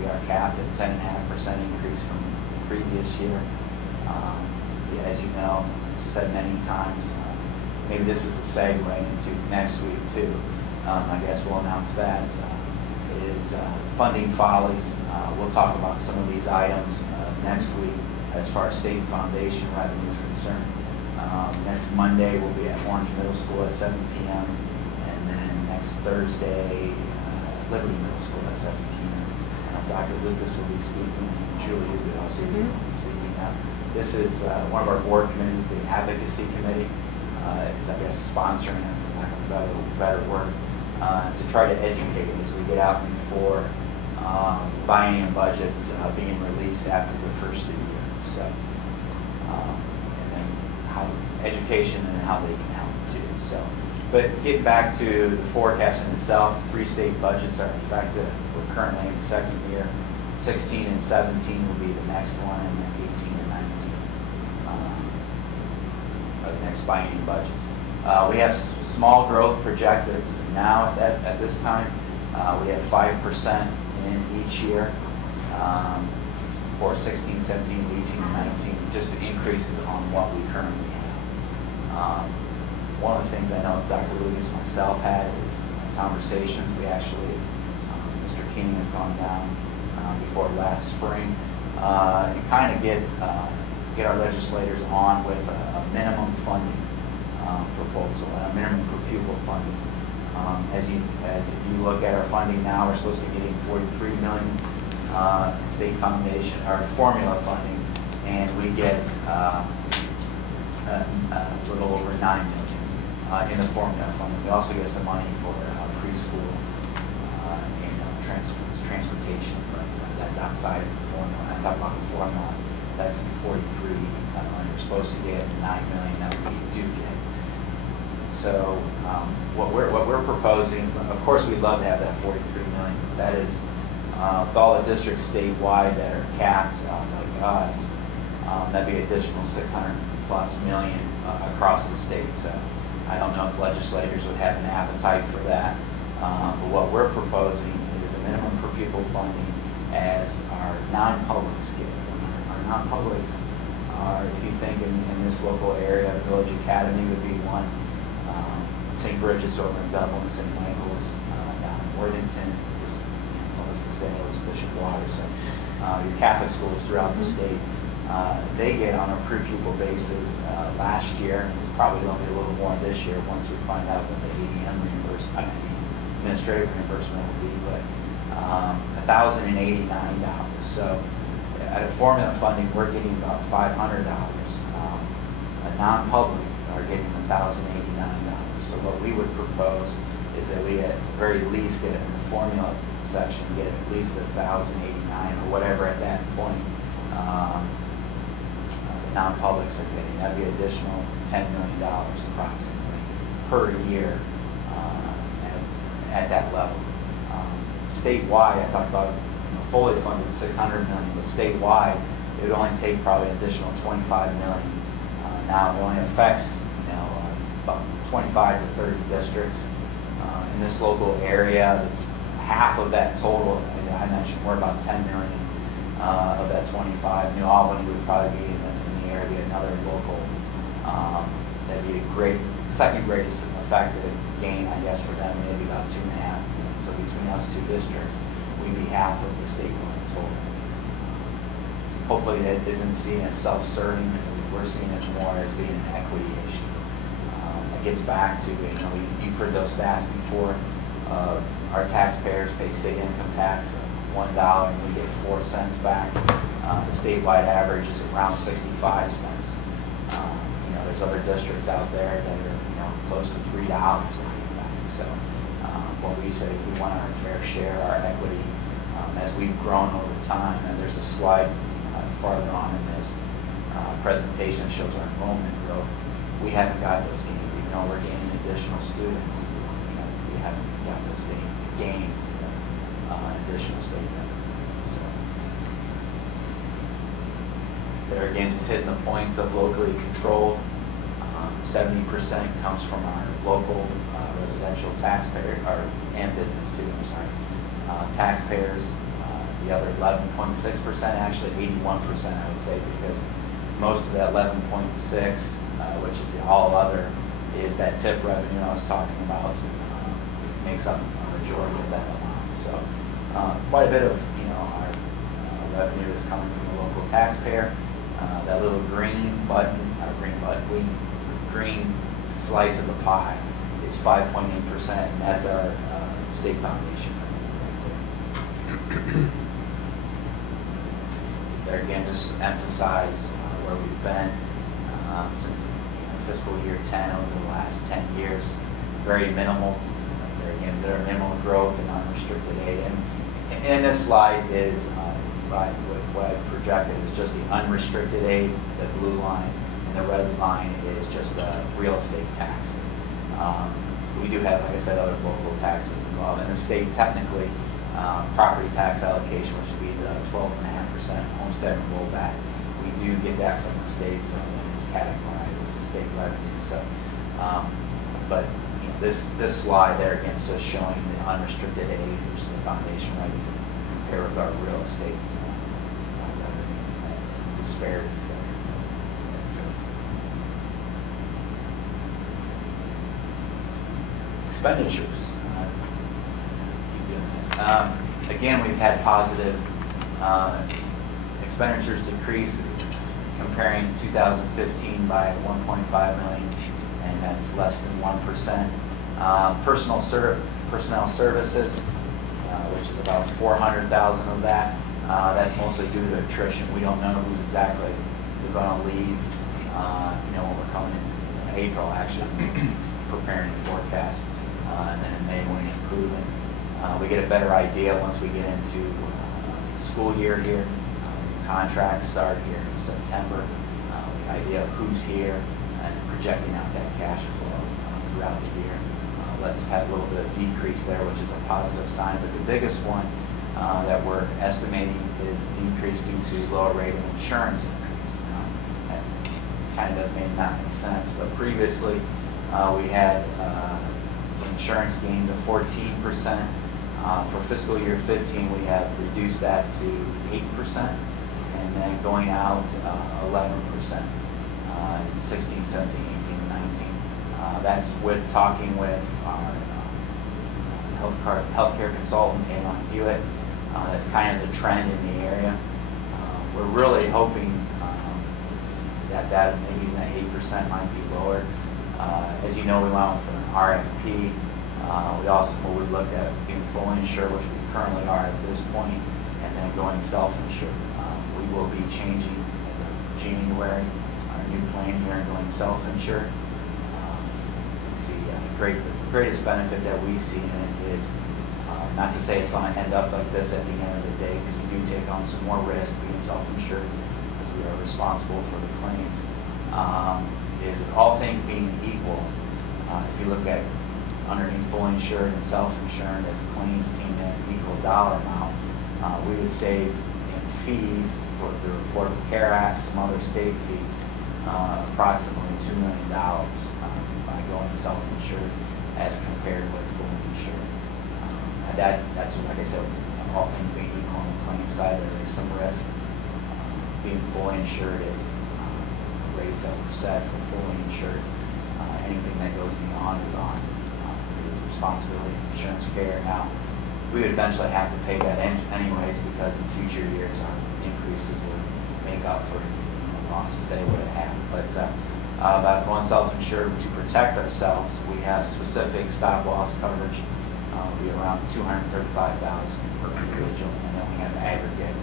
we are capped at 10.5% increase from the previous year. As you know, said many times, maybe this is a segue into next week too. I guess we'll announce that. Is funding follies. We'll talk about some of these items next week as far as state foundation revenue is concerned. Next Monday we'll be at Orange Middle School at 7 p.m. and then next Thursday, Liberty Middle School at 7 p.m. Dr. Lucas will be speaking, and Julie will also be speaking now. This is one of our board committees, the Advocacy Committee, is I guess sponsoring it, for lack of a better word, to try to educate as we get out before biennium budgets being released after the first of the year. So, and then how education and how they can help too. So, but getting back to the forecast in itself, 3 state budgets are effective. We're currently in the second year. 16 and 17 will be the next one, and then 18 and 19 are the next biennium budgets. We have small growth projected now at this time. We have 5% in each year for 16, 17, 18, and 19, just increases on what we currently have. One of the things I know Dr. Lucas and myself had is conversations. We actually, Mr. King has gone down before last spring and kind of get our legislators on with a minimum funding proposal, a minimum per pupil funding. As you look at our funding now, we're supposed to be getting $43 million in state foundation or formula funding, and we get a little over $9 million in the formula funding. We also get some money for preschool and transportation, but that's outside of the formula. When I talk about the formula, that's the 43 you're supposed to get, and $9 million that we do get. So what we're proposing, of course, we'd love to have that 43 million. That is, with all the districts statewide that are capped, like us, that'd be additional 600+ million across the state. So I don't know if legislators would have an appetite for that. But what we're proposing is a minimum per pupil funding as our non-publics get. Our non-publics are, if you think in this local area, Village Academy would be one. St. Bridget's over in Dublin, St. Michael's down in Worthington, close to Sales, Bishop Waters. So your Catholic schools throughout the state, they get on a per pupil basis. Last year, it's probably going to be a little more this year once we find out what the ADM reimbursement, administrative reimbursement will be, but $1,089. So at a formula funding, we're getting about $500. A non-public are getting $1,089. So what we would propose is that we at the very least get in the formula section, get at least $1,089 or whatever at that point the non-publics are getting. That'd be additional $10 million approximately per year at that level. Statewide, I talked about fully funded $600 million, but statewide it would only take probably an additional $25 million. Now it only affects about 25 to 30 districts in this local area. Half of that total, as I mentioned, we're about 10 million of that 25. New Albany would probably be in the area, another local. That'd be a great, second greatest effective gain, I guess, for them, maybe about 2.5 million. So between us two districts, we'd be half of the statewide total. Hopefully that isn't seen as self-serving. We're seeing it more as being an equity issue. It gets back to, you've heard those stats before. Our taxpayers pay state income tax of $1 and we get 4 cents back. The statewide average is around 65 cents. There's other districts out there that are close to $3 back. So what we say, we want our fair share, our equity, as we've grown over time. And there's a slide farther on in this presentation that shows our enrollment growth. We haven't got those gains, even though we're gaining additional students. We haven't got those gains, additional state revenue. So They're again just hitting the points of locally controlled. 70% comes from our local residential taxpayer, and business too, I'm sorry. Taxpayers, the other 11.6%, actually 81% I would say, because most of that 11.6, which is the all other, is that TIF revenue I was talking about, makes up a majority of that amount. So quite a bit of our revenue is coming from the local taxpayer. That little green button, green slice of the pie is 5.8%, and that's our state foundation. There again, just to emphasize where we've been since fiscal year 10 over the last 10 years. Very minimal. There again, there are minimal growth and unrestricted aid. And this slide is what I projected is just the unrestricted aid, the blue line, and the red line is just the real estate taxes. We do have, like I said, other local taxes involved. In the state, technically, property tax allocation, which would be the 12.5% homestead and rollback, we do get that from the state, so it's categorized as a state revenue. So, but this slide there again is just showing the unrestricted aid, which is the foundation revenue, compared with our real estate disparities there. Expenditures. Again, we've had positive expenditures decrease comparing 2015 by 1.5 million, and that's less than 1%. Personnel services, which is about 400,000 of that. That's mostly due to attrition. We don't know who's exactly going to leave. When we're coming in April, actually preparing the forecast, and then in May when we're improving. We get a better idea once we get into school year here. Contracts start here in September. The idea of who's here and projecting out that cash flow throughout the year. Let's have a little bit of decrease there, which is a positive sign. But the biggest one that we're estimating is a decrease due to lower rate of insurance increase. That kind of does not make sense, but previously we had insurance gains of 14%. For fiscal year 15, we have reduced that to 8%, and then going out 11% in 16, 17, 18, and 19. That's with talking with our healthcare consultant, Alan Hewitt. That's kind of the trend in the area. We're really hoping that maybe that 8% might be lower. As you know, we went with an RFP. We also looked at being fully insured, which we currently are at this point, and then going self-insured. We will be changing as of January our new plan here and going self-insured. We see the greatest benefit that we see in it is not to say it's going to end up like this at the end of the day, because you do take on some more risk being self-insured because we are responsible for the claims. Is with all things being equal, if you look at underneath fully insured and self-insured, if claims came in equal dollar amount, we would save in fees for the Affordable Care Act, some other state fees, approximately $2 million by going self-insured as compared with fully insured. And that's like I said, all things being equal on the claim side, there is some risk. Being fully insured, if rates that were set for fully insured, anything that goes beyond is on responsibility, insurance carrier. Now, we would eventually have to pay that anyways, because in future years our increases would make up for losses they would have had. But by going self-insured to protect ourselves, we have specific stop-loss coverage. Be around $235,000 per individual, and then we have aggregate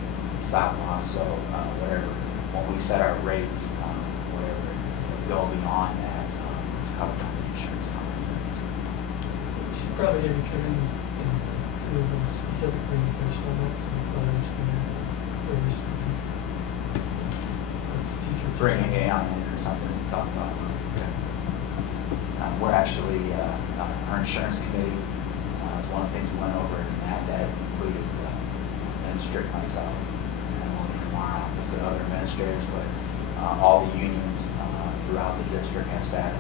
stop-loss. So when we set our rates, whatever go beyond that, it's covered by the insurance company. We should probably have Kevin do a specific presentation on that, so I understand where we're speaking. Bring a on in or something to talk about. We're actually, our insurance committee, is one of the things we went over, and that included Strict myself, and our office, but other administrators, but all the unions throughout the district have sat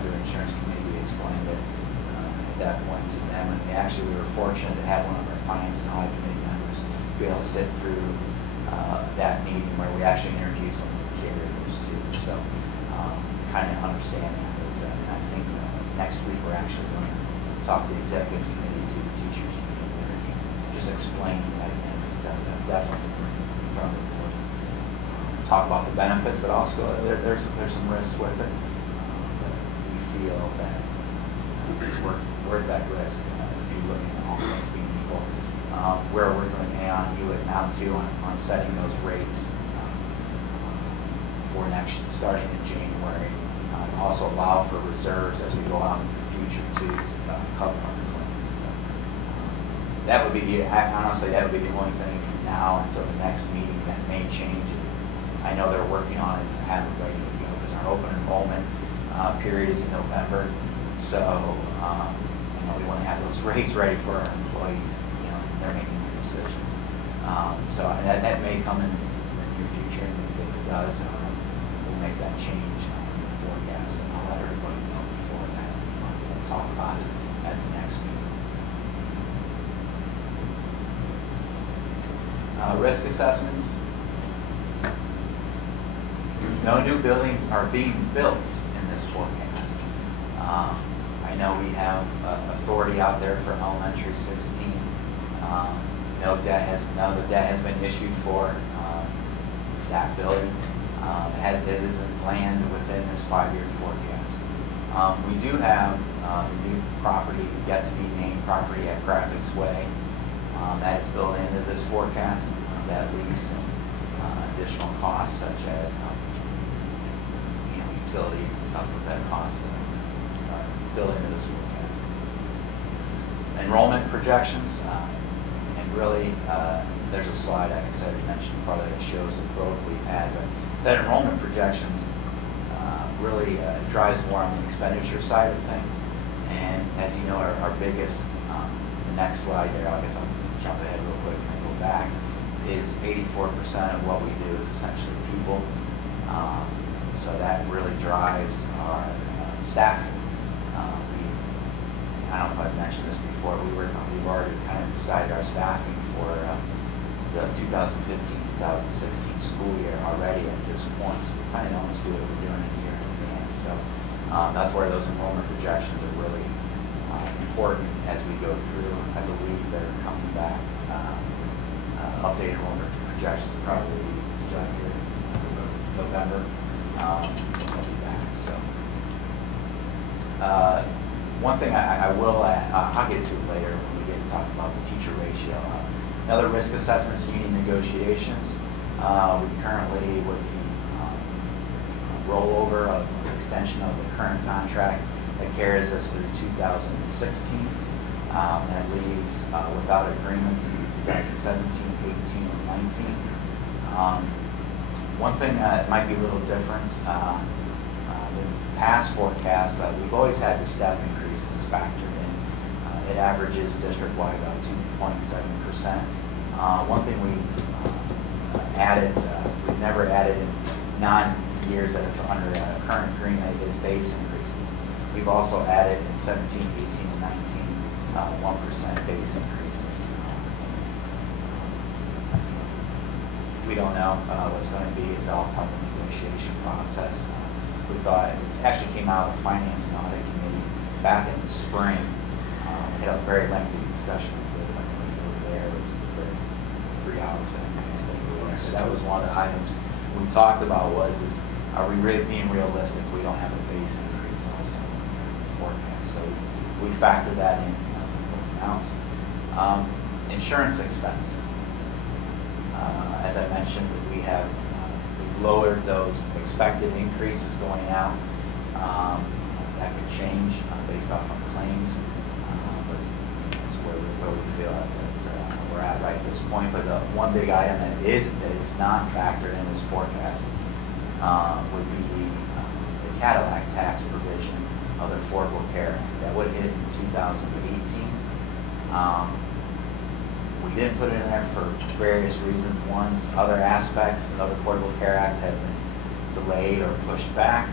through the insurance committee. We explained it at that point to them, and actually we were fortunate to have one of our finance and audit committee members be able to sit through that meeting where we actually interviewed some of the carriers too. So kind of understand that. But, and I think next week we're actually going to talk to the executive committee, to the teachers union, just explaining that again. Definitely in front of the board. Talk about the benefits, but also there's some risks with it. But we feel that it's worth that risk if you look at all things being equal. We're working with Aon Hewitt now too on setting those rates for starting in January. Also allow for reserves as we go out in the future to cover our claims. So, that would be honestly that would be the only thing from now until the next meeting that may change. I know they're working on it to have it ready to go because our open enrollment period is in November. So we want to have those rates ready for our employees. They're making their decisions. So that may come in the near future, and if it does, we'll make that change in the forecast, and I'll let everybody know before that. We'll talk about it at the next meeting. Risk assessments. No new buildings are being built in this forecast. I know we have authority out there for elementary 16. No debt has been issued for that building. It isn't planned within this 5-year forecast. We do have new property, yet to be named property at Graphics Way. That is built into this forecast. That lease and additional costs such as utilities and stuff with that cost built into this forecast. Enrollment projections, and really there's a slide, like I said, I mentioned before, that shows the growth we've had, but that enrollment projections really drives more on the expenditure side of things. And as you know, our biggest, the next slide there, I guess I'll jump ahead real quick and go back, is 84% of what we do is essentially people. So that really drives our staffing. I don't know if I've mentioned this before. We've already kind of decided our staffing for the 2015-2016 school year already at this point. So we kind of know what we're doing a year in advance. So that's where those enrollment projections are really important as we go through. I believe they're coming back. Updated enrollment projections probably November. We'll be back. So one thing I will add, I'll get to it later when we get to talk about the teacher ratio. Another risk assessments, union negotiations. We currently, with the rollover of the extension of the current contract that carries us through 2016, that leaves without agreements in 2017, 18, and 19. One thing that might be a little different than past forecasts, we've always had the step increases factored in. It averages district-wide about 2.7%. One thing we've added, we've never added in non-years that are under a current agreement, is base increases. We've also added in 17, 18, and 19 1% base increases. We don't know what's going to be. It's all part of the negotiation process. We thought it actually came out of the Finance and Audit Committee back in the spring. We had a very lengthy discussion with it when we were there. It was for 3 hours. So that was one of the items we talked about is are we really being realistic? We don't have a base increase also in the forecast. So we factor that in out. Insurance expense. As I mentioned, we've lowered those expected increases going out. That could change based off on claims, but that's where we feel that we're at right at this point. But the one big item that is not factored in this forecast would be the Cadillac tax provision of the Affordable Care Act that would hit in 2018. We We didn't put it in there for various reasons. One, other aspects of the Affordable Care Act have been delayed or pushed back.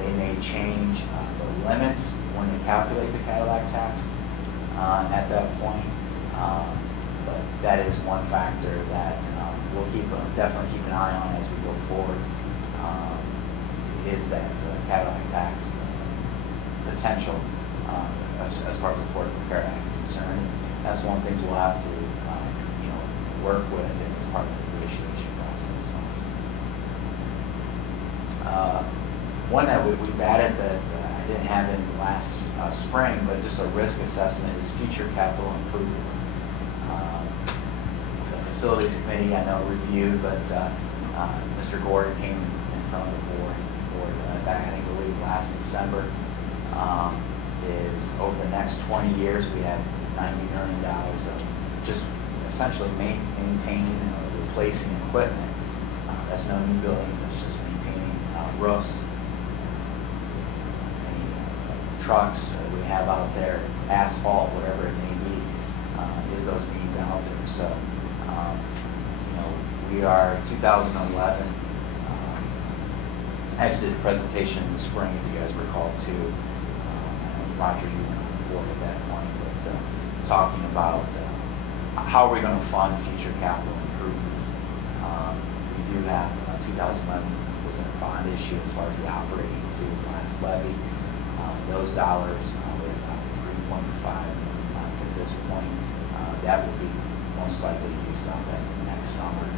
They may change the limits when they calculate the Cadillac tax at that point. But that is one factor that we'll definitely keep an eye on as we go forward. Is that Cadillac tax potential as far as the Affordable Care Act is concerned. That's one of the things we'll have to work with as part of the negotiation process also. One that we've added that I didn't have in last spring, but just a risk assessment, is future capital improvements. The Facilities Committee, I know, reviewed, but Mr. Gordon came in front of the board back, I believe, last December. Is over the next 20 years, we have $90 million of just essentially maintaining or replacing equipment. That's no new buildings, that's just maintaining roofs, any trucks we have out there, asphalt, whatever it may be, is those needs out there. So, we are 2011. I actually did a presentation in the spring, if you guys recall, too. Roger, you were on the board at that point, but talking about how are we going to fund future capital improvements. We do have 2011 was a bond issue as far as the operating to last levy. Those dollars, we're about 3.5 at this point. That will be most likely used up as next summer.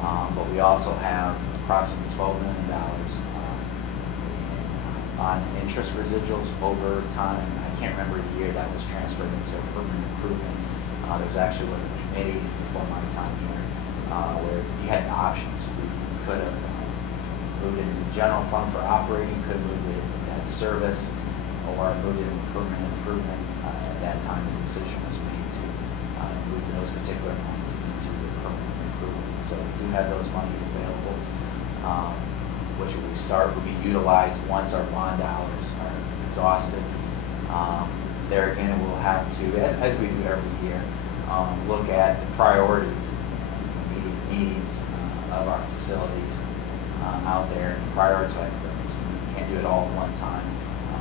But we also have approximately $12 million on interest residuals over time. I can't remember the year that was transferred into permanent improvement. There actually was a committee before my time here where you had options. We could have moved it into general fund for operating, could have moved it into debt service, or moved it into permanent improvement. At that time, the decision was made to move those particular monies into the permanent improvement. So we do have those monies available. Which we start will be utilized once our bond dollars are exhausted. There again, we'll have to, as we do every year, look at the priorities, immediate needs of our facilities out there and prioritize those. We can't do it all at one time.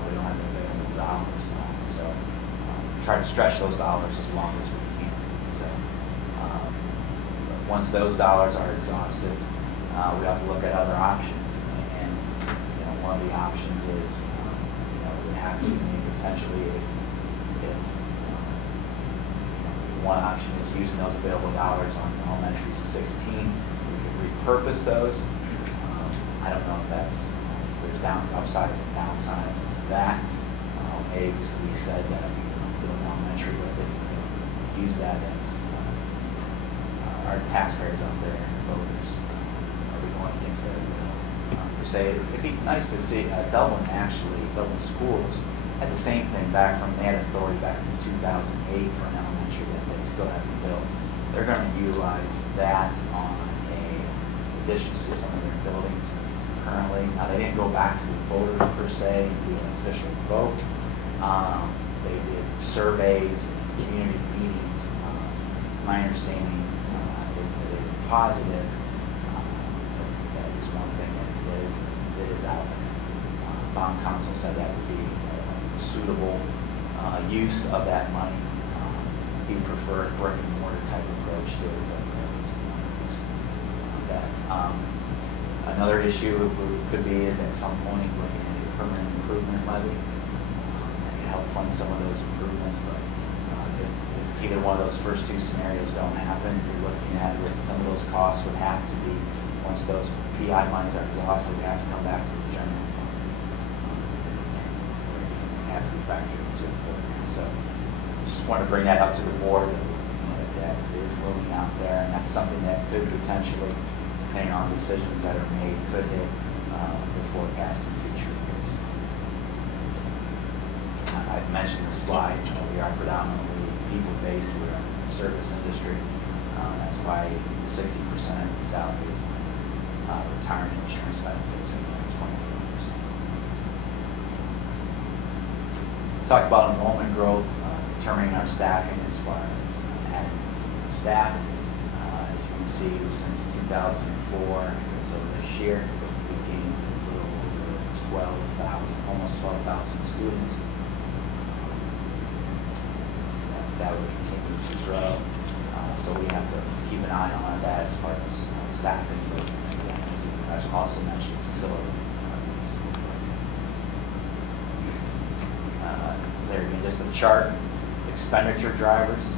We don't have the available dollars. So try to stretch those dollars as long as we can. So once those dollars are exhausted, we have to look at other options. One of the options is, we have to potentially, if one option is using those available dollars on elementary 16, we can repurpose those. I don't know if there's upsides and downsides to that. Maybe we said that we put an elementary with it, use that as our taxpayers out there and voters. Are we going against that? Say it'd be nice to see Dublin schools had the same thing back from, they had authority back in 2008 for an elementary that they still haven't built. They're going to utilize that on additions to some of their buildings currently. Now they didn't go back to the voters per se and do an official vote. They did surveys and community meetings. My understanding is that they were positive. That is one thing that is out there. Bond council said that would be a suitable use of that money. He preferred brick and mortar type approach to it, but that. Another issue could be is at some point looking at a permanent improvement levy that can help fund some of those improvements. But if either one of those first two scenarios don't happen, you're looking at some of those costs would have to be, once those PI monies are exhausted, we have to come back to the general fund. It has to be factored into it for that. So just want to bring that up to the board, that is looming out there, and that's something that could potentially, depending on decisions that are made, could hit the forecast in future years. I've mentioned this slide. We are predominantly people-based. We're a service industry. That's why 60% of the salaries retirement insurance benefits are 24%. Talked about enrollment growth, determining our staffing as far as adding staff. As you can see, since 2004 until this year, we gained a little over 12,000, almost 12,000 students. That will continue to grow. So we have to keep an eye on that as far as staffing. But again, as I also mentioned, facility. There again, just a chart, expenditure drivers.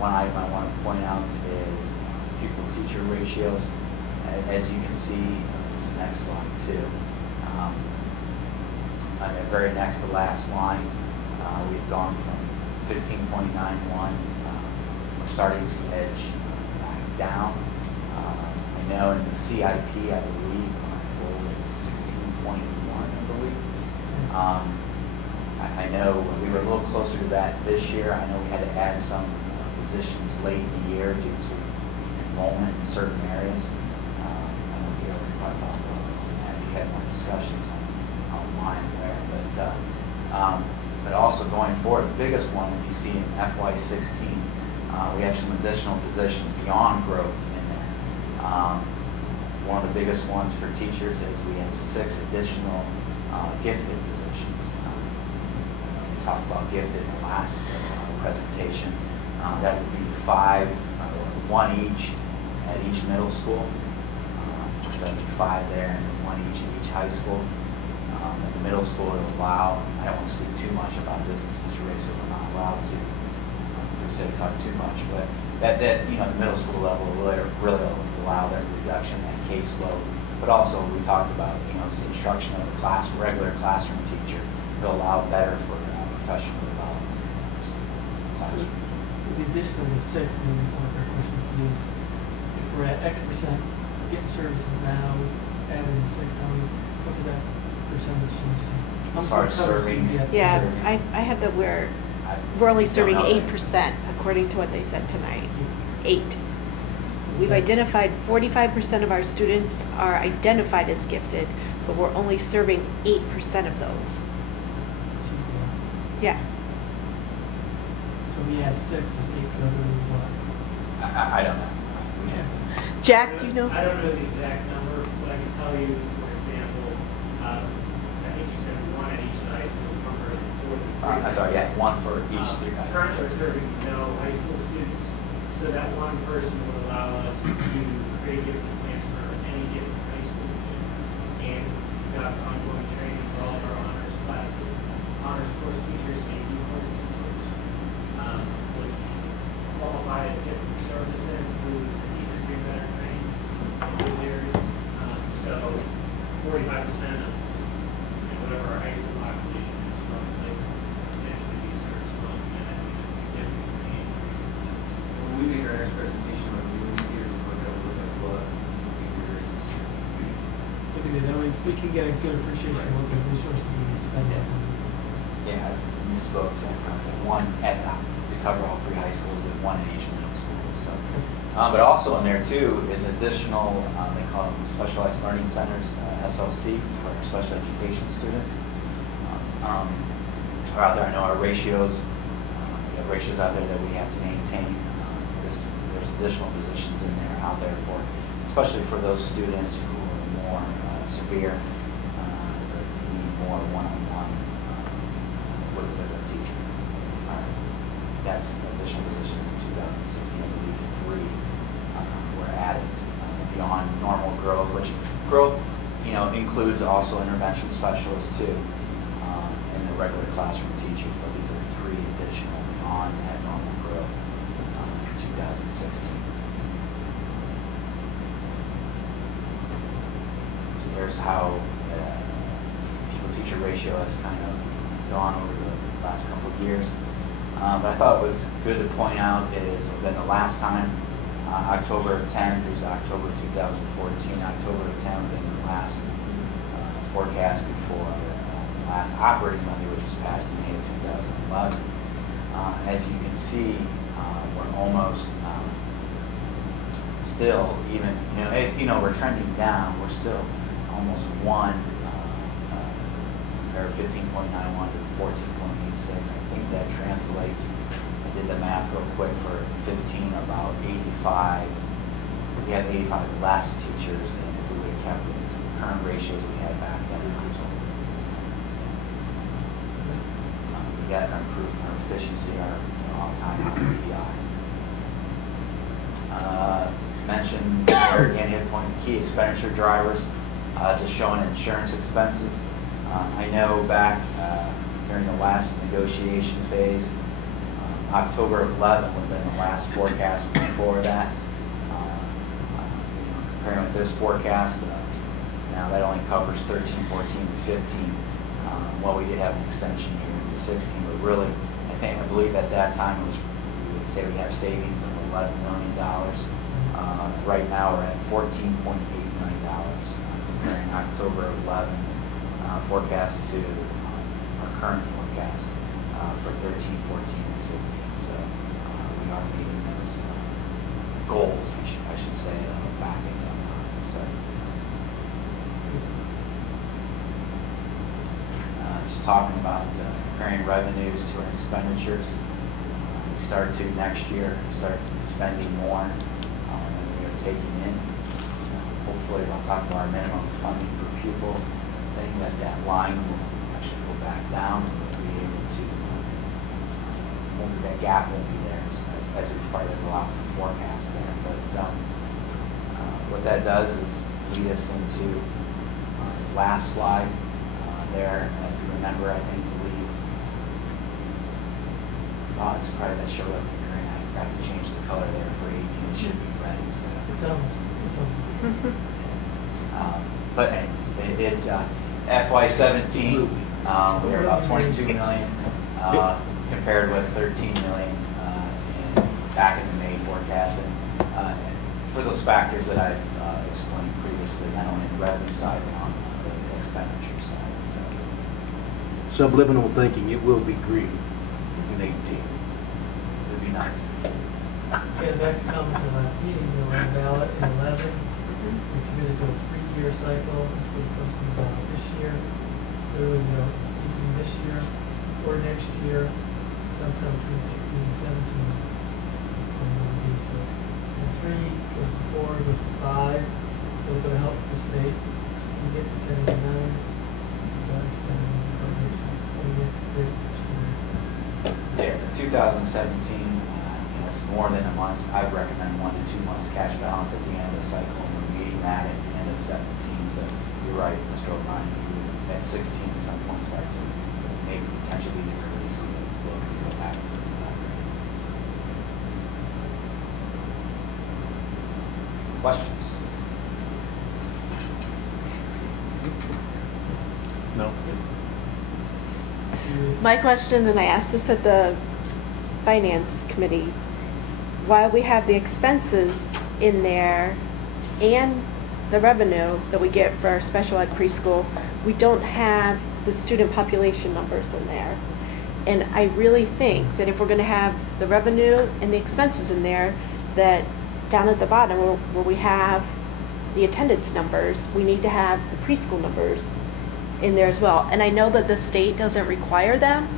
One item I want to point out is pupil-teacher ratios. As you can see, this next line too. On the very next to last line, we've gone from 15.91. We're starting to edge back down. I know in the CIP, I believe our goal is 16.1, I believe. I know we were a little closer to that this year. I know we had to add some positions late in the year due to enrollment in certain areas. I know we already probably talked about that if you had more discussions on why and where. But also going forward, the biggest one, if you see in FY16, we have some additional positions beyond growth in there. One of the biggest ones for teachers is we have 6 additional gifted positions. We talked about gifted in the last presentation. That would be 5, 1 each at each middle school. So that'd be 5 there and 1 each at each high school. At the middle school, it'll allow, I don't want to speak too much about this because Mr. Ray says I'm not allowed to talk too much, but that you know, at the middle school level will really allow that reduction in caseload. But also we talked about, you know, the instruction of a regular classroom teacher will allow better for professional development in this classroom. With the addition of the 6, maybe this is not a fair question for you. If we're at X% getting services now, adding the 6, what does that percentage change to? As far as serving, Yeah, serving. I had that we're only serving 8% according to what they said tonight. 8. We've identified 45% of our students are identified as gifted, but we're only serving 8% of those. Yeah. So we add 6, does 8 go to what? I don't know. Jack, do you know? I don't know the exact number, but I can tell you, for example, I think you said 1 at each high school, 1 person for the three. I'm sorry, yeah, 1 for each 3 high Currently, schools. we're serving no high school students, so that 1 person would allow us to create gifted plans for any given high school student and conduct ongoing training for all of our honors classes. Honors course teachers and AP course teachers, which qualify as gifted service then through the teacher getting better training in those areas. So 45% of whatever our high school population is roughly potentially be served from, and I think it's significantly increased. When we make our next presentation, what we will do is look at what we do. Look at it, that way we can get a good appreciation of what the resources that we spend on. Yeah, I misspoke. 1 to cover all 3 high schools with 1 at each middle school. So, but also in there too is additional, they call them specialized learning centers, SLCs, for our special education students. Are out there. I know our ratios, we have ratios out there that we have to maintain. There's additional positions in there out there for, especially for those students who are more severe, need more one-on-one with a teacher. That's additional positions in 2016, I believe 3 were added beyond normal growth, which growth, you know, includes also intervention specialists too, and the regular classroom teachers, but these are 3 additional beyond that normal growth in 2016. So here's how pupil-teacher ratio has kind of gone over the last couple of years. But I thought it was good to point out is that the last time, October of 10 through October 2014, October of 10 would have been the last forecast before the last operating levy, which was passed in May of 2011. As you can see, we're almost still even, you know, as you know, we're trending down. We're still almost 1, or 15.91 to 14.86. I think that translates I did the math real quick for 15, about 85. We have 85 less teachers than if we would have kept with the current ratios we had back then in October. We got an improved our efficiency, our all-time PI. Mentioned Eric and hit point key expenditure drivers, just showing insurance expenses. I know back during the last negotiation phase, October of 11 would have been the last forecast before that. Comparing with this forecast, now that only covers 13, 14, and 15. Well, we did have an extension here in 16, but really, I believe at that time it was, we would say we have savings of $11 million. Right now we're at $14.8 million, comparing October of 11 forecast to our current forecast for 13, 14, and 15. So we are meeting those goals, I should say, back at that time. So just talking about comparing revenues to our expenditures. We start to next year start spending more than we are taking in. Hopefully, on top of our minimum funding per pupil thing, that line will actually go back down and we'll be able to, that gap won't be there as we further go out the forecast there. But what that does is lead us into the last slide there. If you remember, I believe, oh, I'm surprised I showed up for green. I forgot to change the color there for 18. It should be red instead of. It's almost. But anyways, it's FY17. We were about 22 million compared with 13 million back in the May forecast. And for those factors that I've explained previously, not only on the revenue side but on the expenditure side. So Subliminal thinking, it will be green in 18. it'd be nice. Yeah, back to comments in the last meeting, we were on ballot in 11. We committed to a 3-year cycle, which was supposed to be ballot this year. Clearly, even this year or next year, sometime between 16 and 17. It's going to be so. And 3 goes to 4, goes to 5. A little bit of help from the state. We get to 10 and 9. That extended the appropriation. We get to 3 Yeah, 2017, it's more than a month. I would recommend 1 to 2 months cash balance at the end of the cycle, and we're meeting that at the end of 17. So you're right, Mr. O'Brien, at 16 at some point start to maybe potentially increase the look to go back to that. Questions? No? My question, and I asked this at the Finance Committee, while we have the expenses in there and the revenue that we get for our special ed preschool, we don't have the student population numbers in there. And I really think that if we're going to have the revenue and the expenses in there, that down at the bottom where we have the attendance numbers, we need to have the preschool numbers in there as well. And I know that the state doesn't require them,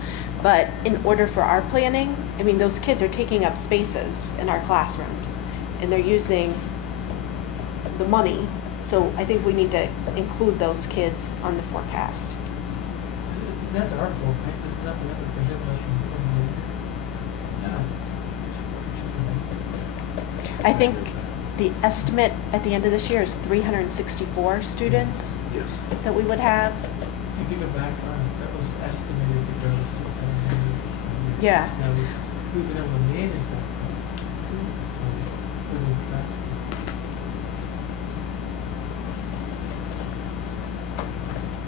but in order for our planning, I mean, those kids are taking up spaces in our classrooms and they're using the money. So I think we need to include those kids on the forecast. That's our fault, right? There's nothing that would prohibit us from putting No. I think the estimate at the end of this year is 364 students Yes. that we would have. If you go back on, that was estimated to go to 600. Yeah. Now, we've been able to manage that. So, we're doing fast.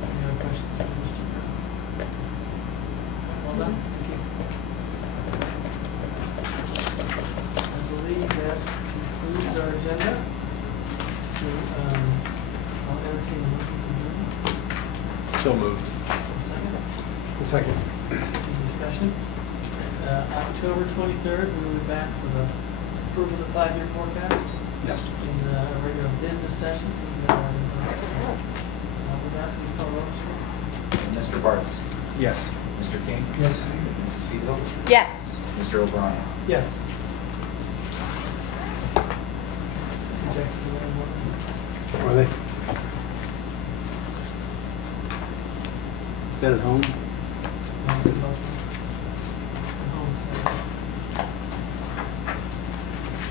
Any other questions for Mr. Brown? Well done, thank you. I believe that concludes our agenda. So, I'll entertain a motion to adjourn. So moved. Second. Any discussion? October 23rd, we will be back for the approval of the 5-year forecast Yes. in a regular business session. So with that, please call roll. Mr. Bartz? Yes. Mr. King? Yes. Mrs. Fiesel, Yes. Mr. O'Brien. Yes. Jackson, one more. Are they? Is that at home? No, it's about the home side.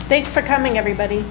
Thanks for coming, everybody.